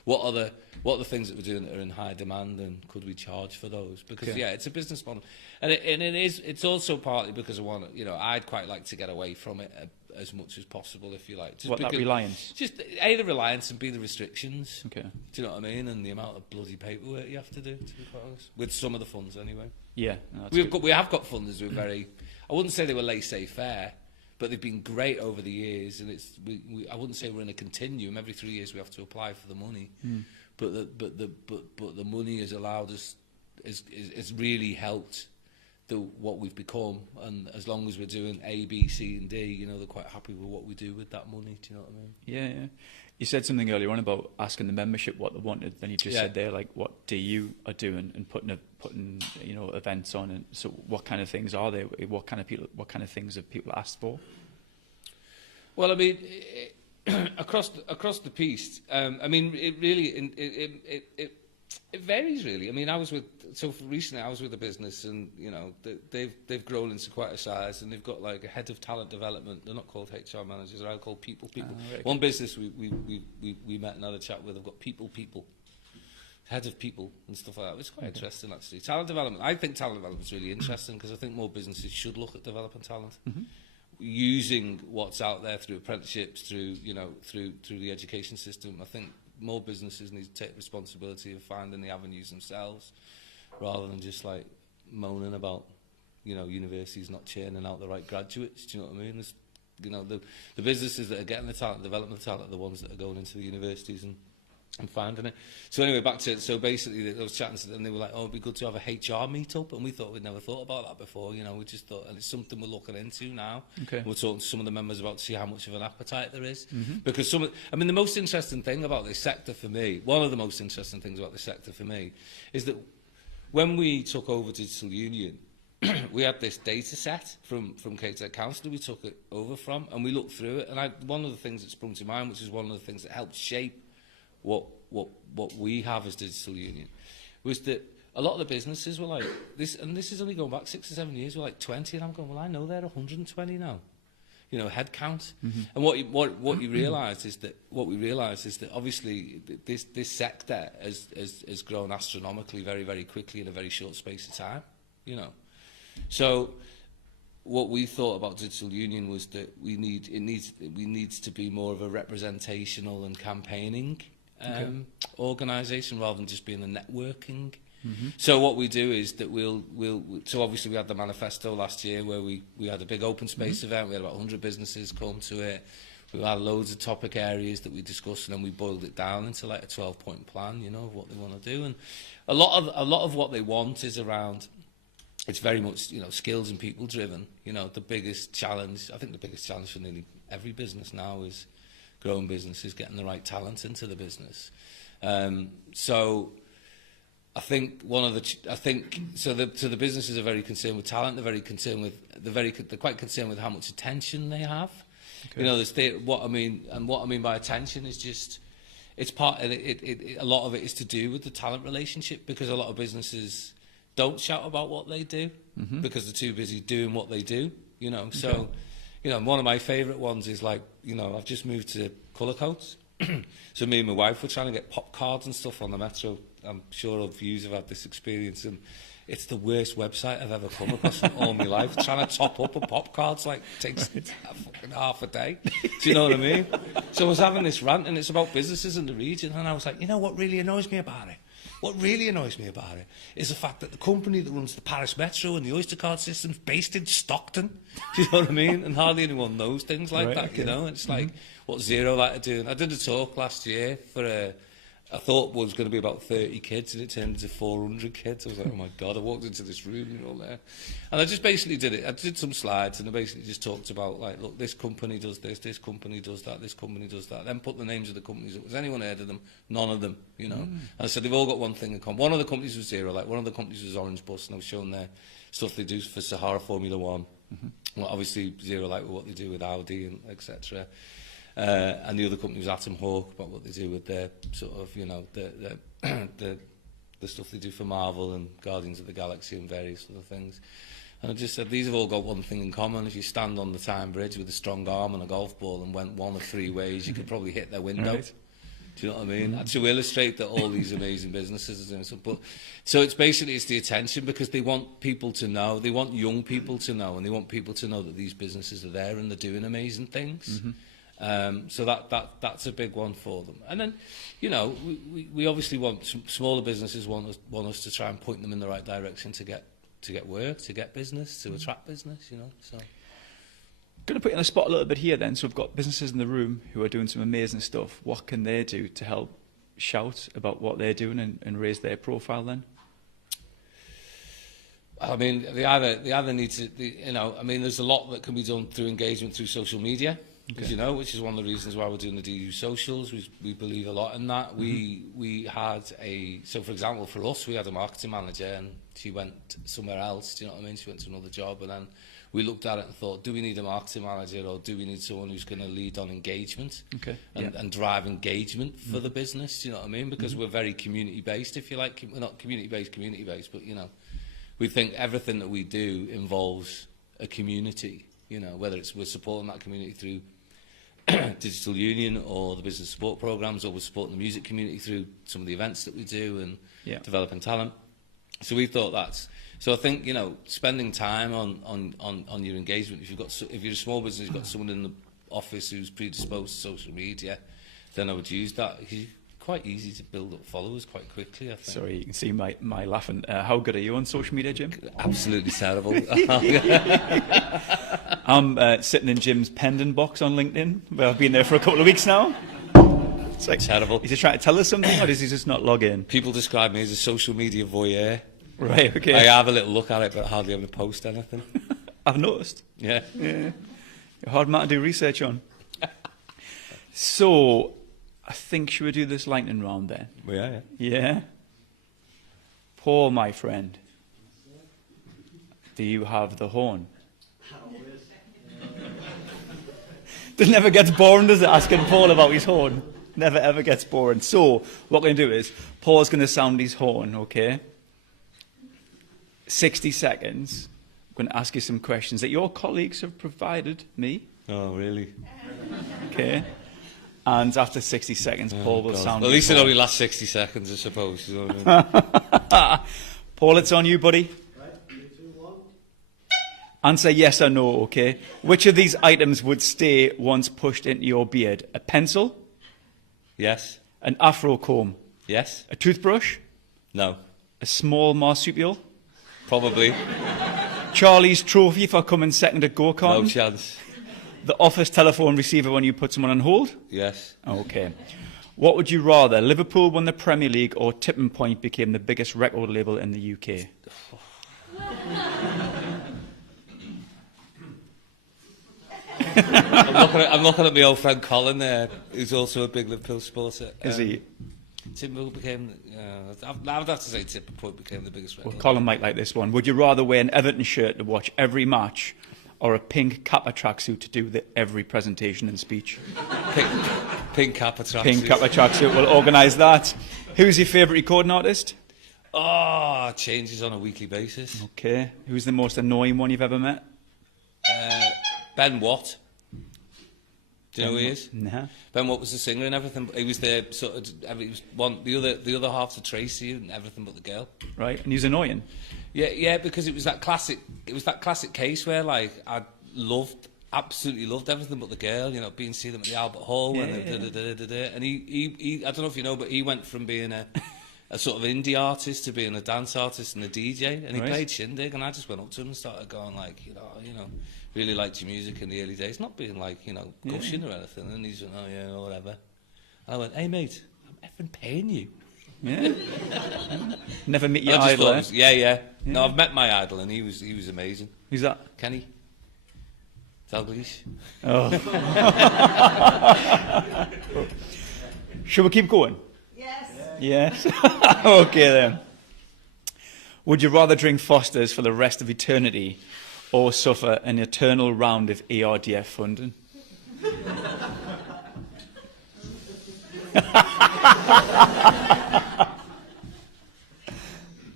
What are the things that we're doing that are in high demand, and could we charge for those? Because yeah, it's a business model, and it's also partly because I want, you know, I'd quite like to get away from it as much as possible, if you like. Just that reliance? Just A, the reliance, and B, the restrictions. Okay. Do you know what I mean? And the amount of bloody paperwork you have to do, to be quite honest. With some of the funds, anyway. Yeah. No, we have got funders who are very, I wouldn't say they were laissez-faire, but they've been great over the years, and I wouldn't say we're in a continuum. Every 3 years we have to apply for the money. But the money has allowed us, has really helped what we've become, and as long as we're doing A, B, C and D, you know, they're quite happy with what we do with that money. Do you know what I mean? Yeah. You said something earlier on about asking the membership what they wanted, then you just said there, like, what DU are doing and putting you know, events on, and so what kind of things are they? What kind of things have people asked for? Well, I mean, across the piece, I mean, it really it varies really. I mean, recently I was with a business, and you know, they've grown into quite a size, and they've got like a head of talent development. They're not called HR managers; they're called people. Right. One business we met and had a chat with, have got people, head of people and stuff like that. It's quite interesting actually. Talent development. I think talent development is really interesting, because I think more businesses should look at developing talent. Using what's out there through apprenticeships, through the education system. I think more businesses need to take responsibility of finding the avenues themselves, rather than just like moaning about, you know, universities not churning out the right graduates. Do you know what I mean? There's, you know, the businesses that are getting the talent, developing the talent, are the ones that are going into the universities and finding it. So anyway, back to it. So basically, I was chatting to them, and they were like, "Oh, it'd be good to have a HR meetup," and we thought we'd never thought about that before. You know, we just thought, and it's something we're looking into now. Okay. We're talking to some of the members about to see how much of an appetite there is, because I mean, the most interesting thing about this sector for me, one of the most interesting things about this sector for me, is that when we took over Digital Union, we had this data set from KTEC Council we took it over from, and we looked through it, and one of the things that sprung to mind, which is one of the things that helped shape what we have as Digital Union, was that a lot of the businesses were like this, and this is only going back 6 or 7 years, were like 20, and I'm going, well, I know they're 120 now, you know, head count. And what we realised is that obviously this sector has grown astronomically very, very quickly in a very short space of time, you know. So what we thought about Digital Union was that we needs to be more of a representational and campaigning organisation, rather than just being a networking So what we do is that so obviously we had the manifesto last year where we had a big open space event. We had about 100 businesses come to it. We had loads of topic areas that we discussed, and then we boiled it down into like a 12-point plan, you know, of what they want to do. And a lot of what they want is around, it's very much, you know, skills and people driven. You know, the biggest challenge, I think the biggest challenge for nearly every business now is growing businesses, getting the right talent into the business. So I think the businesses are very concerned with talent. They're very concerned with they're quite concerned with how much attention they have. Okay. You know, what I mean by attention is just, it's part of it. A lot of it is to do with the talent relationship, because a lot of businesses don't shout about what they do because they're too busy doing what they do. You know, so you know, one of my favourite ones is like, you know, I've just moved to colour codes. So me and my wife were trying to get pop cards and stuff on the metro. I'm sure all of you have had this experience, and it's the worst website I've ever come across in all my life. Trying to top up a pop card's like takes fucking half a day. Do you know what I mean? So I was having this rant, and it's about businesses in the region, and I was like, you know what really annoys me about it? What really annoys me about it is the fact that the company that runs the Paris Metro and the Oyster card system's based in Stockton. Do you know what I mean? And hardly anyone knows things like that, you know? It's like, what Zero like to do. And I did a talk last year for I thought was going to be about 30 kids, and it turned into 400 kids. I was like, oh my God, I walked into this room, you know, there. And I just basically did it. I did some slides, and I basically just talked about, like, look, this company does this company does that, this company does that. Then put the names of the companies up. Has anyone heard of them? None of them, you know. And I said, they've all got one thing in common. One of the companies was Zero Light, one of the companies was Orange Bus, and I was showing their stuff they do for Sahara Formula One. Well, obviously, Zero Light with what they do with Audi and etc. And the other company was Atom Hawk, about what they do with their sort of, you know, the stuff they do for Marvel and Guardians of the Galaxy and various other things. And I just said, these have all got one thing in common. If you stand on the Tyne Bridge with a strong arm and a golf ball and went one of three ways, you could probably hit their window. Right. Do you know what I mean? To illustrate that all these amazing businesses are doing something. So it's basically, it's the attention, because they want people to know, they want young people to know, and they want people to know that these businesses are there and they're doing amazing things. So that's a big one for them. And then, you know, we obviously want smaller businesses want us to try and point them in the right direction to get work, to get business, to attract business, you know. So going to put you on the spot a little bit here then. So we've got businesses in the room who are doing some amazing stuff. What can they do to help shout about what they're doing and raise their profile then? I mean, they either need to, you know, I mean, there's a lot that can be done through engagement through social media. As you know, which is one of the reasons why we're doing the DU socials. We believe a lot in that. We had so for example, for us, we had a marketing manager, and she went somewhere else. Do you know what I mean? She went to another job, and then we looked at it and thought, do we need a marketing manager, or do we need someone who's going to lead on engagement and drive engagement for the business? Do you know what I mean? Because we're very community based, if you like. We're not community based, but you know, we think everything that we do involves a community. You know, whether it's we're supporting that community through Digital Union or the business support programs, or we're supporting the music community through some of the events that we do and developing talent. So we thought so I think, you know, spending time on your engagement. If you're a small business, you've got someone in the office who's predisposed to social media, then I would use that. Quite easy to build up followers quite quickly, I think. Sorry, you can see my laughing. How good are you on social media, Jim? Absolutely terrible. I'm sitting in Jim's pendant box on LinkedIn, where I've been there for a couple of weeks now. It's like terrible. Is he trying to tell us something, or does he just not log in? People describe me as a social media voyeur. Right, okay. I have a little look at it, but hardly ever post anything. I've noticed. Yeah. You're a hard man to do research on. So, I think, should we do this lightning round then? We are, Yeah? Paul, my friend, do you have the horn? It never gets boring, does it, asking Paul about his horn? Never ever gets boring. So, what we're going to do is, Paul's going to sound his horn, okay? 60 seconds. I'm going to ask you some questions that your colleagues have provided me. Oh, really? Okay. And after 60 seconds, Paul will sound... Well, at least it only lasts 60 seconds, I suppose. You know what I mean? Paul, it's on you, buddy. Right, 3, 2, 1. Answer yes or no, okay? Which of these items would stay once pushed into your beard? A pencil? Yes. An afro comb? Yes. A toothbrush? No. A small marsupial? Probably. Charlie's trophy for coming second at go-karting? No chance. The office telephone receiver when you put someone on hold? Yes. Okay. What would you rather? Liverpool won the Premier League or Tipping Point became the biggest record label in the UK? I'm looking at my old friend Colin there, who's also a big Liverpool supporter. Is he? Tipping became, I would have to say Tipping Point became the biggest record. Well, Colin might like this one. Would you rather wear an Everton shirt to watch every match or a pink Kappa tracksuit to do every presentation and speech? Pink Kappa tracksuit. Pink Kappa tracksuit. We'll organise that. Who's your favourite recording artist? Oh, changes on a weekly basis. Okay. Who's the most annoying one you've ever met? Ben Watt. Do you know who he is? No. Ben Watt was the singer and everything. He was the sort of he was the other half to Tracy and everything but the girl. Right, and he's annoying. Yeah, because it was that classic case where like I absolutely loved everything but the girl. You know, being see them at the Albert Hall and he I don't know if you know, but he went from being a sort of indie artist to being a dance artist and a DJ, and he played Shindig, and I just went up to him and started going like, you know, really liked your music in the early days, not being like, gushing or anything, and he's went, whatever. And I went, hey mate, I'm effing paying you. Yeah. Never met your idol, eh? Yeah. No, I've met my idol, and he was amazing. Who's that? Kenny Dalglish. Oh. Shall we keep going? Yes. Okay then. Would you rather drink Foster's for the rest of eternity or suffer an eternal round of ERDF funding?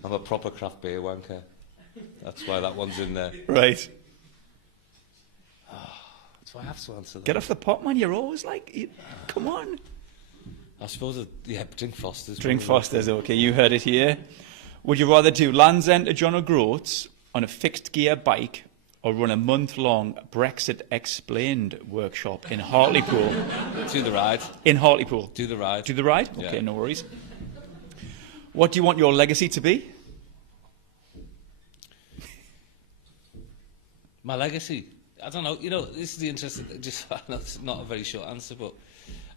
I'm a proper craft beer wanker. That's why that one's in there. Right. So I have to answer that. Get off the pot, man. You're always like, come on. I suppose, drink Foster's. Drink Foster's, okay. You heard it here. Would you rather do Land's End to John O'Groats on a fixed gear bike or run a month-long Brexit Explained workshop in Hartlepool? Do the ride. In Hartlepool? Do the ride. Do the ride? Yeah. Okay, no worries. What do you want your legacy to be? My legacy? I don't know. You know, this is the interesting thing. It's not a very short answer, but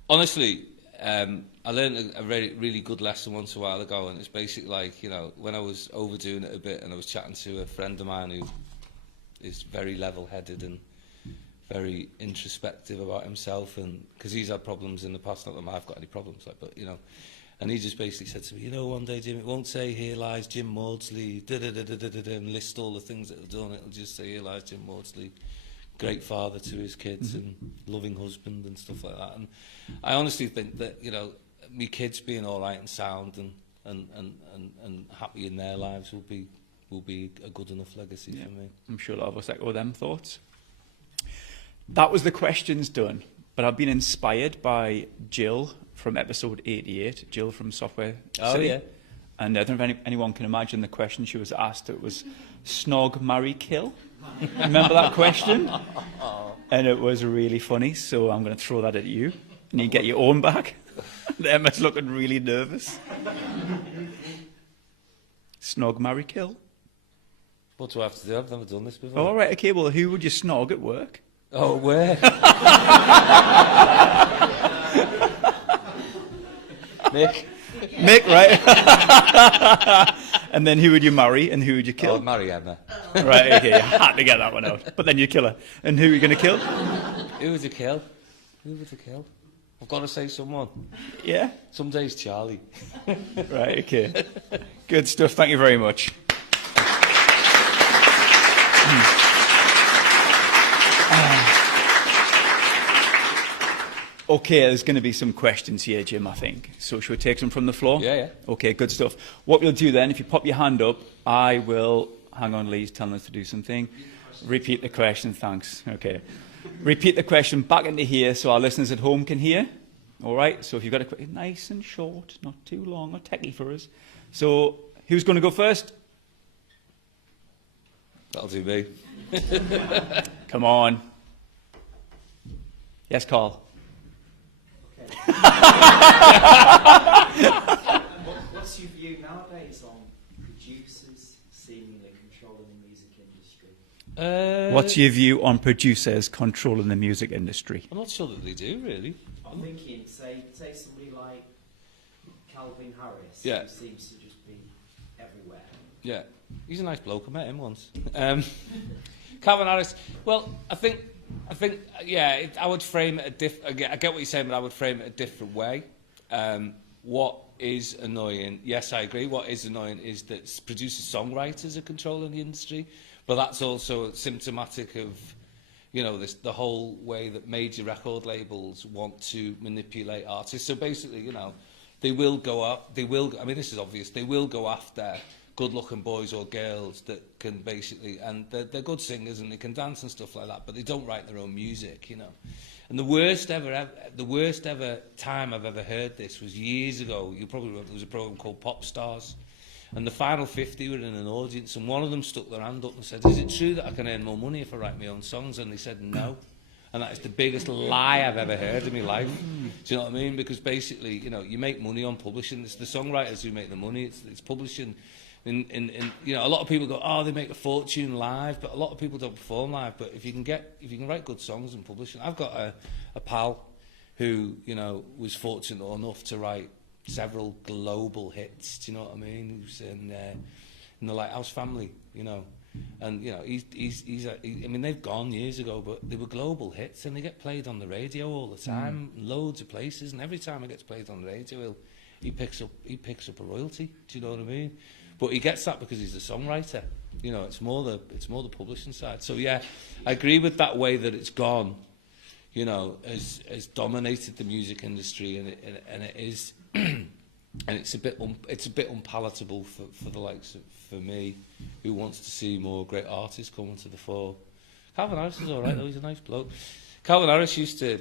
honestly, I learned a really good lesson once a while ago, and it's basically like, when I was overdoing it a bit and I was chatting to a friend of mine who is very level-headed and very introspective about himself, and because he's had problems in the past, not that I've got any problems, and he just basically said to me, one day, Jim, it won't say here lies Jim Mawdsley, and list all the things that he've done. It'll just say here lies Jim Mawdsley, great father to his kids and loving husband and stuff like that. And I honestly think that, me kids being all right and sound and happy in their lives will be a good enough legacy for me. I'm sure a lot of us echo them thoughts. That was the questions done, but I've been inspired by Jill from episode 88, Jill from Software City. Yeah. And I don't know if anyone can imagine the question she was asked. It was snog, marry, kill. Remember that question? And it was really funny, so I'm going to throw that at you. And you get your own back. Emma's looking really nervous. Snog, marry, kill. What do I have to do? I've never done this before. All right, okay, well, who would you snog at work? Oh, where? Mick, right? And then who would you marry and who would you kill? I'd marry Emma. Right, okay, you had to get that one out. But then you kill her. And who are you going to kill? Who would you kill? I've got to say someone. Yeah? Some days Charlie. Right, okay. Good stuff. Thank you very much. Okay, there's going to be some questions here, Jim, I think. So should we take some from the floor? Yeah. Okay, good stuff. What we'll do then, if you pop your hand up, I will... Hang on, Lee's telling us to do something. Repeat the question, thanks. Okay. Repeat the question back into here so our listeners at home can hear. All right? So if you've got a question, nice and short, not too long or techie for us. So who's going to go first? That'll do me. Come on. Yes, Carl. What's your view nowadays on producers seemingly controlling the music industry? What's your view on producers controlling the music industry? I'm not sure that they do, really. I'm thinking, say somebody like Calvin Harris, Yeah. who seems to just be everywhere. Yeah, he's a nice bloke. I met him once. Calvin Harris. Well, I think, yeah. I would frame it I get what you're saying, but I would frame it a different way. What is annoying? Yes, I agree. What is annoying is that producers, songwriters are controlling the industry, but that's also symptomatic of, you know, the whole way that major record labels want to manipulate artists. So basically, you know, they will go up. I mean, this is obvious. They will go after good-looking boys or girls that can basically, and they're good singers and they can dance and stuff like that, but they don't write their own music, you know. And the worst ever time I've ever heard this was years ago. You probably remember there was a program called Pop Stars, and the final 50 were in an audience, and one of them stuck their hand up and said, "Is it true that I can earn more money if I write my own songs?" And they said no. And that is the biggest lie I've ever heard in my life. Do you know what I mean? Because basically, you know, you make money on publishing. It's the songwriters who make the money. It's publishing. You know, a lot of people go, oh, they make a fortune live, but a lot of people don't perform live. But if you can write good songs and publish them, I've got a pal who, you know, was fortunate enough to write several global hits. Do you know what I mean? He was in the Lighthouse Family, you know, and you know I mean, they've gone years ago, but they were global hits, and they get played on the radio all the time, loads of places, and every time it gets played on the radio, he picks up a royalty. Do you know what I mean? But he gets that because he's a songwriter. You know, it's more the publishing side. So yeah, I agree with that way that it's gone. You know, has dominated the music industry, and it is, and it's a bit unpalatable for the likes of for me, who wants to see more great artists coming to the fore. Calvin Harris is all right though; he's a nice bloke. Calvin Harris used to.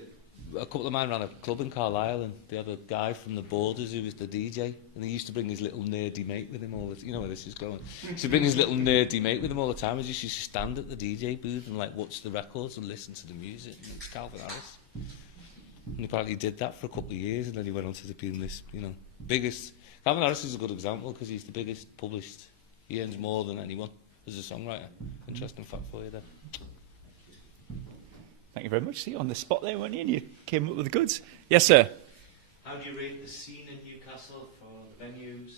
A couple of mine ran a club in Carlisle, and they had a guy from the Borders who was the DJ, and he used to bring his little nerdy mate with him all the. You know where this is going. He used to bring his little nerdy mate with him all the time. He just used to stand at the DJ booth and like watch the records and listen to the music. And it's Calvin Harris. And apparently he did that for a couple of years, and then he went on to being this, you know, biggest. Calvin Harris is a good example because he's the biggest published. He earns more than anyone as a songwriter. Interesting fact for you there. Thank you very much. See, on the spot there, weren't you? And you came up with the goods. Yes, sir. How do you rate the scene in Newcastle for the venues,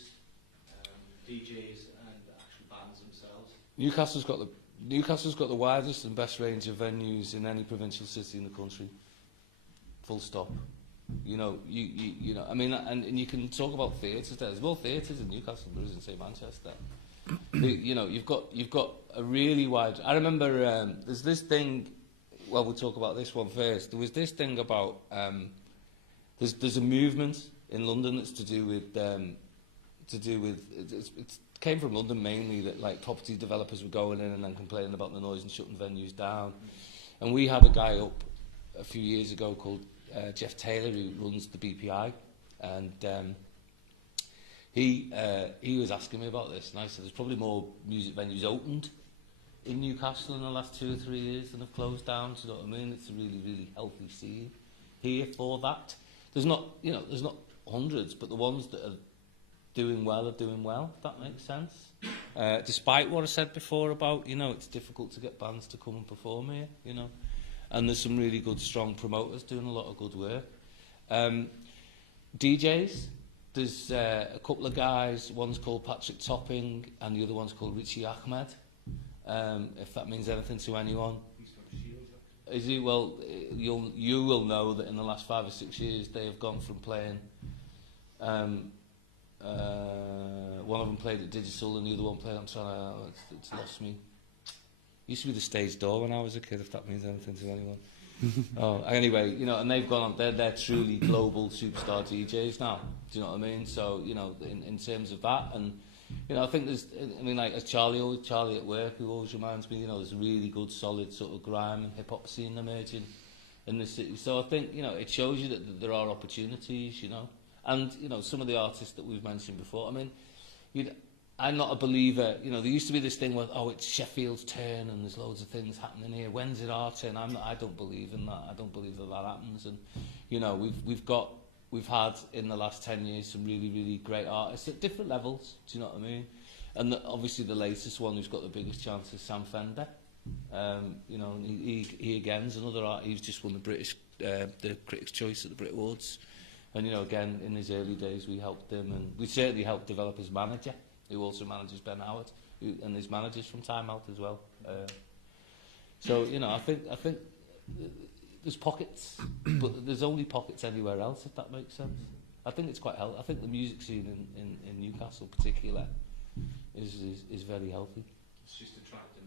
DJs, and actual bands themselves? Newcastle's got the widest and best range of venues in any provincial city in the country. Full stop. You know, you know. I mean, and you can talk about theatres there. There's more theatres in Newcastle than there is in, say, Manchester. You know, you've got a really wide. I remember there's this thing. Well, we'll talk about this one first. There was this thing about there's a movement in London that's to do with it came from London mainly, that like property developers were going in and then complaining about the noise and shutting venues down. And we had a guy up a few years ago called Jeff Taylor, who runs the BPI, and he was asking me about this, and I said there's probably more music venues opened in Newcastle in the last 2 or 3 years than have closed down. Do you know what I mean? It's a really, really healthy scene here for that. There's not hundreds, but the ones that are doing well are doing well, if that makes sense. Despite what I said before about, you know, it's difficult to get bands to come and perform here, you know. And there's some really good, strong promoters doing a lot of good work. DJs, there's a couple of guys, one's called Patrick Topping and the other one's called Richie Ahmed. If that means anything to anyone. Is he? Well, you will know that in the last 5 or 6 years they have gone from playing. One of them played at Digital and the other one played. It's lost me. Used to be the stage door when I was a kid. If that means anything to anyone. Anyway, you know, and they've gone on. They're truly global superstar DJs now. Do you know what I mean? So you know, in terms of that and. You know, I think there's, I mean, like, as Charlie at work, who always reminds me, you know, there's a really good, solid sort of grime and hip-hop scene emerging in the city. So I think, you know, it shows you that there are opportunities, you know. And, you know, some of the artists that we've mentioned before, I mean, I'm not a believer, you know, there used to be this thing where, oh, it's Sheffield's turn and there's loads of things happening here. When's it our turn? I don't believe in that. I don't believe that happens. And, you know, we've had in the last 10 years some really, really great artists at different levels, do you know what I mean? And obviously the latest one who's got the biggest chance is Sam Fender. You know, and he again is another art. He's just won the the Critics' Choice at the Brit Awards. And you know, again, in his early days, we helped him, and we certainly helped develop his manager, who also manages Ben Howard, and his managers from Time Out as well. So you know, I think there's pockets, but there's only pockets anywhere else, if that makes sense. I think it's quite healthy. I think the music scene in Newcastle, particular, is very healthy. It's just attracting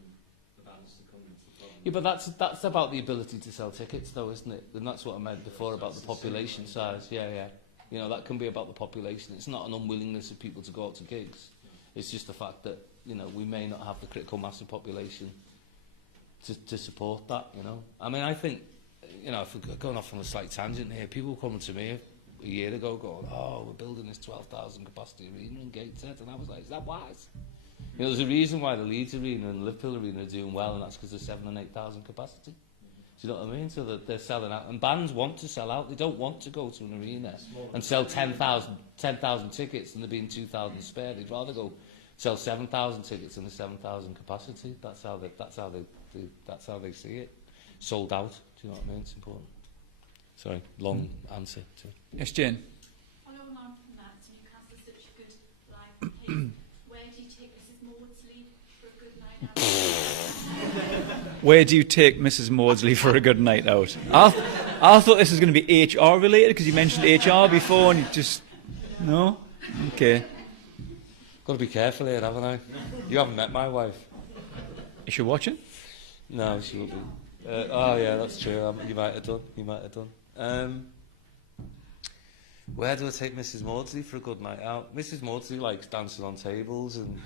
the bands to come into the problem. Yeah, but that's about the ability to sell tickets, though, isn't it? And that's what I meant before about the population size. Yeah, yeah. You know, that can be about the population. It's not an unwillingness of people to go out to gigs. It's just the fact that, you know, we may not have the critical mass of population to support that, you know. I mean, I think, you know, if we're going off on a slight tangent here, people coming to me a year ago going, oh, we're building this 12,000 capacity arena in Gateshead, and I was like, is that wise? You know, there's a reason why the Leeds Arena and the Liverpool Arena are doing well, and that's because there's 7,000 and 8,000 capacity. Do you know what I mean? So that they're selling out, and bands want to sell out. They don't want to go to an arena and sell 10,000 tickets and there being 2,000 spare. They'd rather go sell 7,000 tickets and the 7,000 capacity. That's how they see it. Sold out. Do you know what I mean? It's important. Sorry, long answer. Yes, Jane. Following on from that, Newcastle is such a good live place. Where do you take Mrs. Mawdsley for a good night out? Where do you take Mrs. Mawdsley for a good night out? I thought this was going to be HR related because you mentioned HR before and you just... No? Okay. Got to be careful here, haven't I? You haven't met my wife. Is she watching? No, she won't be. Oh yeah, that's true. You might have done. Where do I take Mrs. Mawdsley for a good night out? Mrs. Mawdsley likes dancing on tables and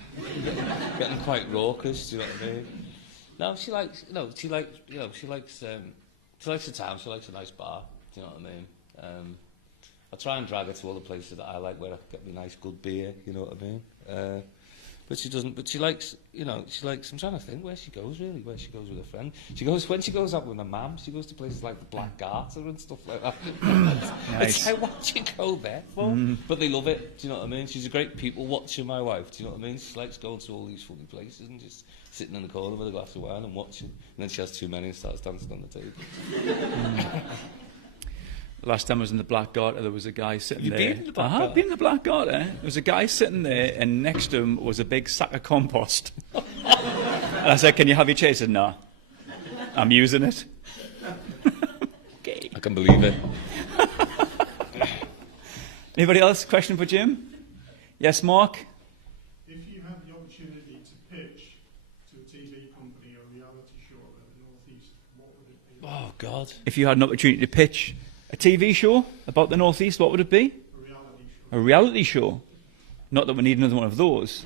getting quite raucous. Do you know what I mean? No, she likes the town. She likes a nice bar. Do you know what I mean? I try and drag her to all the places that I like, where I can get me nice good beer. You know what I mean? But she doesn't. But she likes, you know, I'm trying to think where she goes really. Where she goes with her friend. When she goes out with her mum. She goes to places like the Black Garter and stuff like that. Nice. It's like, what do you go there for? But they love it. Do you know what I mean? She's a great people watcher, my wife. Do you know what I mean? She likes going to all these funny places and just sitting in the corner with a glass of wine and watching. And then she has too many and starts dancing on the table. Last time I was in the Black Garter, there was a guy sitting there. You've been in the Black Garter? I've been in the Black Garter. There was a guy sitting there, and next to him was a big sack of compost. And I said, "Can you have your chair?" He said, "No, I'm using it." Okay. I can believe it. Anybody else? Question for Jim? Yes, Mark? If you had the opportunity to pitch to a TV company or a reality show in the North East, what would it be? Oh God. If you had an opportunity to pitch a TV show about the North East, what would it be? A reality show. A reality show. Not that we need another one of those.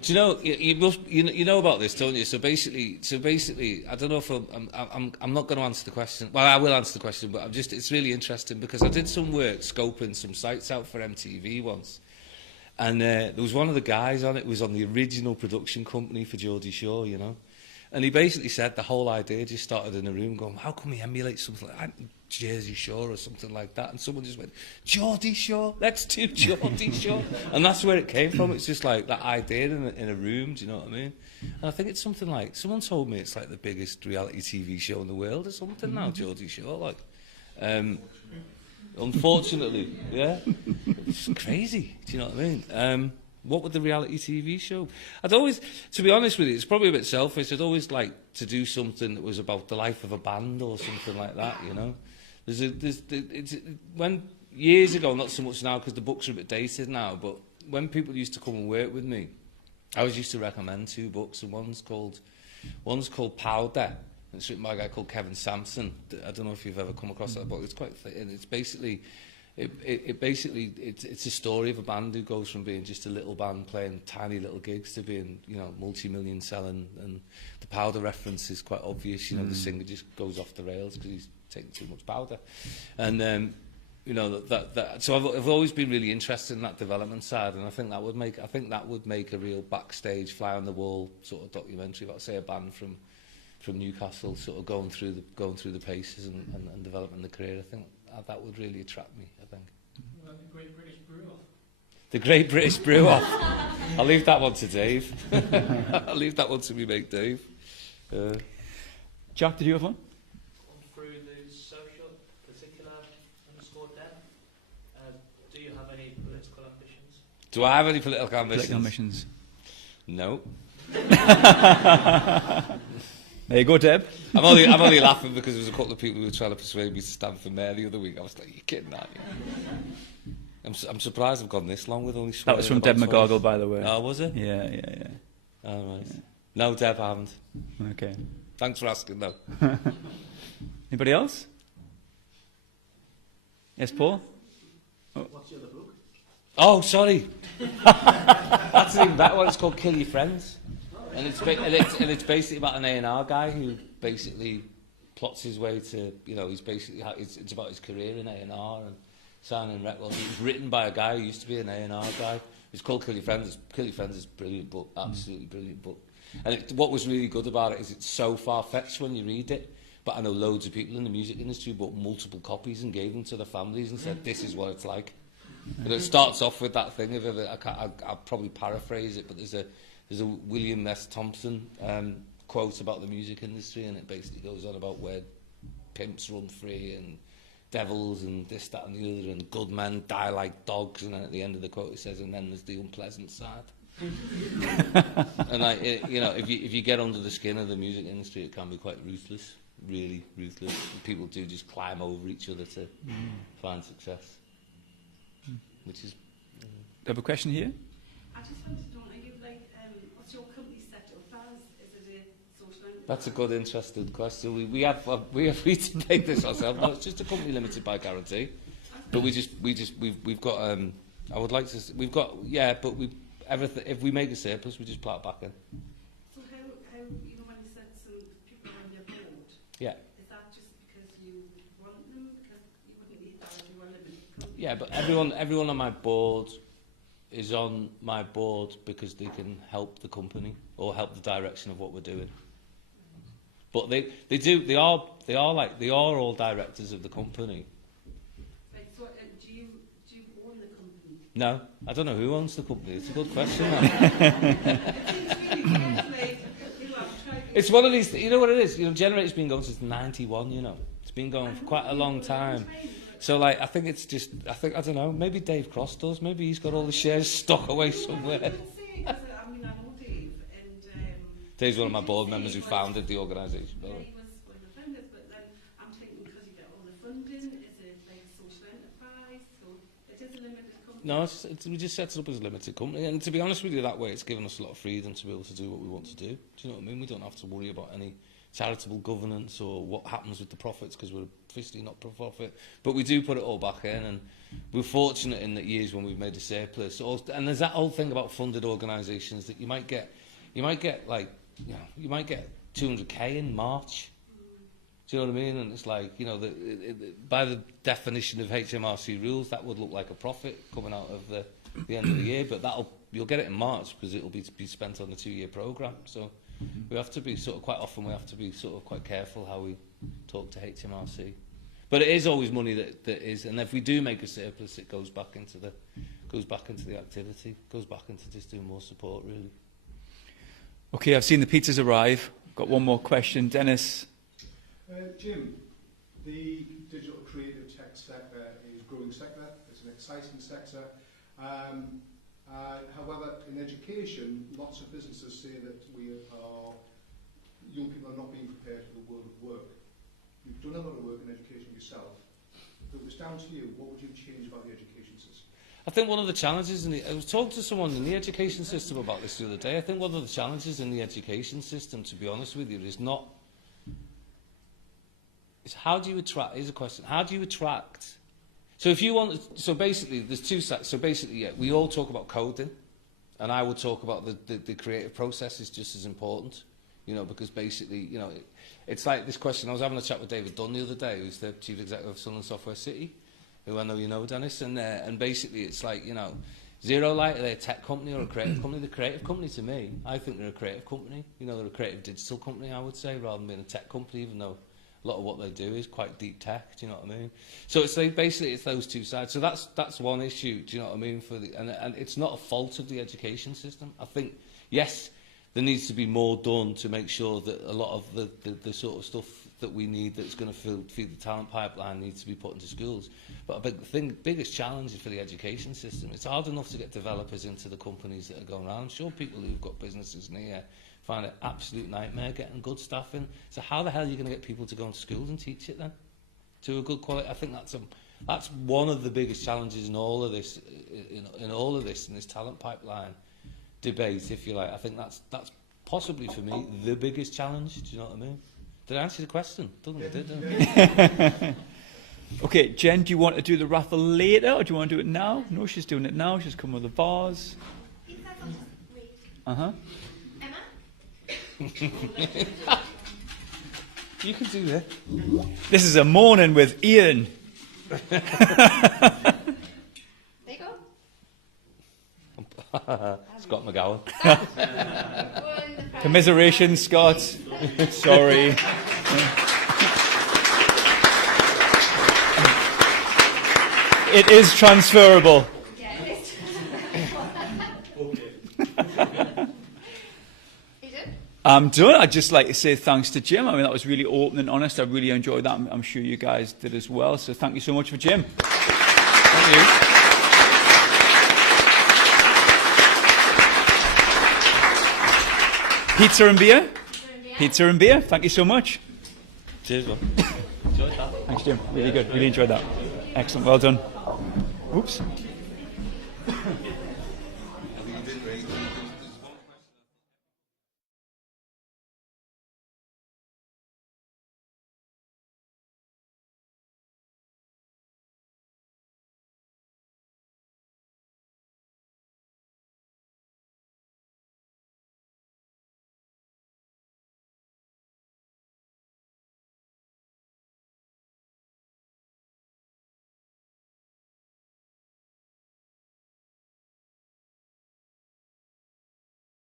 Do you know you know about this, don't you? So basically, I don't know if I'm not going to answer the question. Well, I will answer the question, but it's really interesting because I did some work scoping some sites out for MTV once, and there was one of the guys on it was on the original production company for Geordie Shore, you know, and he basically said the whole idea just started in a room going, how can we emulate something like Jersey Shore or something like that? And someone just went, Geordie Shore, let's do Geordie Shore. And that's where it came from. It's just like that idea in a room, do you know what I mean? And I think it's something like, someone told me it's like the biggest reality TV show in the world or something now, Geordie Shore. Like, unfortunately, yeah. It's crazy, do you know what I mean? What would the reality TV show? I'd always, to be honest with you, it's probably a bit selfish. I'd always like to do something that was about the life of a band or something like that, you know? When years ago, not so much now because the books are a bit dated now, but when people used to come and work with me, I always used to recommend 2 books, and one's called Powder. It's written by a guy called Kevin Sampson. I don't know if you've ever come across that book. It's quite thick, and it's basically it's a story of a band who goes from being just a little band playing tiny little gigs to being, you know, multi-million selling. And the powder reference is quite obvious. You know, the singer just goes off the rails because he's taking too much powder. And you know, so I've always been really interested in that development side, and I think that would make a real backstage, fly on the wall sort of documentary about, say, a band from Newcastle sort of going through the paces and developing the career. I think that would really attract me, I think. Well, the Great British Brew-Off. The Great British Brew Off. I'll leave that one to Dave. I'll leave that one to me mate Dave. Jack, did you have one? Through the social, particular _Deb, do you have any political ambitions? Do I have any political ambitions? Political ambitions. No. There you go, Deb. I'm only laughing because there was a couple of people who were trying to persuade me to stand for mayor the other week. I was like, you're kidding, aren't you? I'm surprised I've gone this long with only That was from Deb McGoggle, by the way. Oh, was it? Yeah. Oh, right. Yeah. No, Deb, I haven't. Okay. Thanks for asking, though. Anybody else? Yes, Paul? What's your other book? Oh, sorry. That's an even better one. It's called Kill Your Friends. And it's basically about an A&R guy who basically plots his way to, he's basically, it's about his career in A&R and signing records. It was written by a guy who used to be an A&R guy. It's called Kill Your Friends. Kill Your Friends is a brilliant book, absolutely brilliant book. And what was really good about it is it's so far-fetched when you read it. But I know loads of people in the music industry bought multiple copies and gave them to their families and said, this is what it's like. And it starts off with that thing of I'll probably paraphrase it, but there's a William S. Thompson quote about the music industry, and it basically goes on about where pimps run free and devils and this, that and the other, and good men die like dogs, and then at the end of the quote it says, and then there's the unpleasant side. And if you get under the skin of the music industry, it can be quite ruthless, really ruthless. And people do just climb over each other to find success, which is... Do you have a question here? I just wanted to know, are you what's your company set up as? Is it a social enterprise? That's a good, interesting question. We to make this ourselves. No, it's just a company limited by guarantee. But we've got I would like to. We've got but everything. If we make a surplus, we just plow it back in. So how when you said some people are on your board? Yeah. Is that just because you want them? Because you wouldn't need that if you were a limited company. Yeah, but everyone on my board is on my board because they can help the company or help the direction of what we're doing. But they are all directors of the company. Right, so do you own the company? No, I don't know who owns the company. It's a good question. It's one of these. You know what it is. Generator's been going since '91. It's been going for quite a long time. So I think it's just. I don't know. Maybe Dave Cross does. Maybe he's got all the shares stuck away somewhere. I know Dave, and Dave's one of my board members who founded the organisation. Yeah, he was one of the founders, but then I'm thinking because you get all the funding, is it like a social enterprise? So it is a limited company. No, we just set it up as a limited company, and to be honest with you, that way it's given us a lot of freedom to be able to do what we want to do. Do you know what I mean? We don't have to worry about any charitable governance or what happens with the profits because we're officially not for profit. But we do put it all back in, and we're fortunate in the years when we've made a surplus. And there's that whole thing about funded organisations that you might get 200k in March. Do you know what I mean? And it's like, by the definition of HMRC rules, that would look like a profit coming out of the end of the year, but you'll get it in March because it'll be spent on the 2-year programme. So we have to be we have to be quite careful how we talk to HMRC. But it is always money that is, and if we do make a surplus, it goes back into the activity, goes back into just doing more support, really. Okay, I've seen the pizzas arrive. Got one more question. Dennis? Jim, the digital creative tech sector is a growing sector. It's an exciting sector. However, in education, lots of businesses say that young people are not being prepared for the world of work. You've done a lot of work in education yourself. If it was down to you, what would you change about the education system? I think one of the challenges I was talking to someone in the education system about this the other day. I think one of the challenges in the education system, to be honest with you, is how do you attract? Here's a question: how do you attract? So basically, there's two sides. So basically, we all talk about coding, and I would talk about the creative process is just as important. Because basically, it's like this question. I was having a chat with David Dunn the other day, who's the chief executive of Sunderland Software City, who I know you know, Dennis, and basically it's like, Zero Light, are they a tech company or a creative company? The creative company, to me, I think they're a creative company. They're a creative digital company, I would say, rather than being a tech company, even though a lot of what they do is quite deep tech. Do you know what I mean? So it's like basically it's those two sides. So that's one issue. Do you know what I mean? And it's not a fault of the education system. I think yes, there needs to be more done to make sure that a lot of the sort of stuff that we need that's going to feed the talent pipeline needs to be put into schools. But I think the biggest challenge is for the education system. It's hard enough to get developers into the companies that are going around. I'm sure people who've got businesses near find it absolute nightmare getting good staff in. So how the hell are you going to get people to go into schools and teach it then to a good quality? I think that's one of the biggest challenges in all of this, in this talent pipeline debate, if you like. I think that's possibly for me the biggest challenge. Do you know what I mean? Did I answer the question? Didn't I? Okay, Jen, do you want to do the raffle later, or do you want to do it now? No, she's doing it now. She's come with the bars. Uh-huh. You can do that. This is a morning with Ian. There you go. Scott McGowan. Commiserations, Scott. Sorry. It is transferable. Yeah, it is. I'm done. I'd just like to say thanks to Jim. I mean, that was really open and honest. I really enjoyed that. I'm sure you guys did as well. So thank you so much for Jim. Thank you. Pizza and beer? Pizza and beer. Thank you so much. Cheers, man. Enjoyed that. Thanks, Jim. Really good. Really enjoyed that. Excellent. Well done. Oops.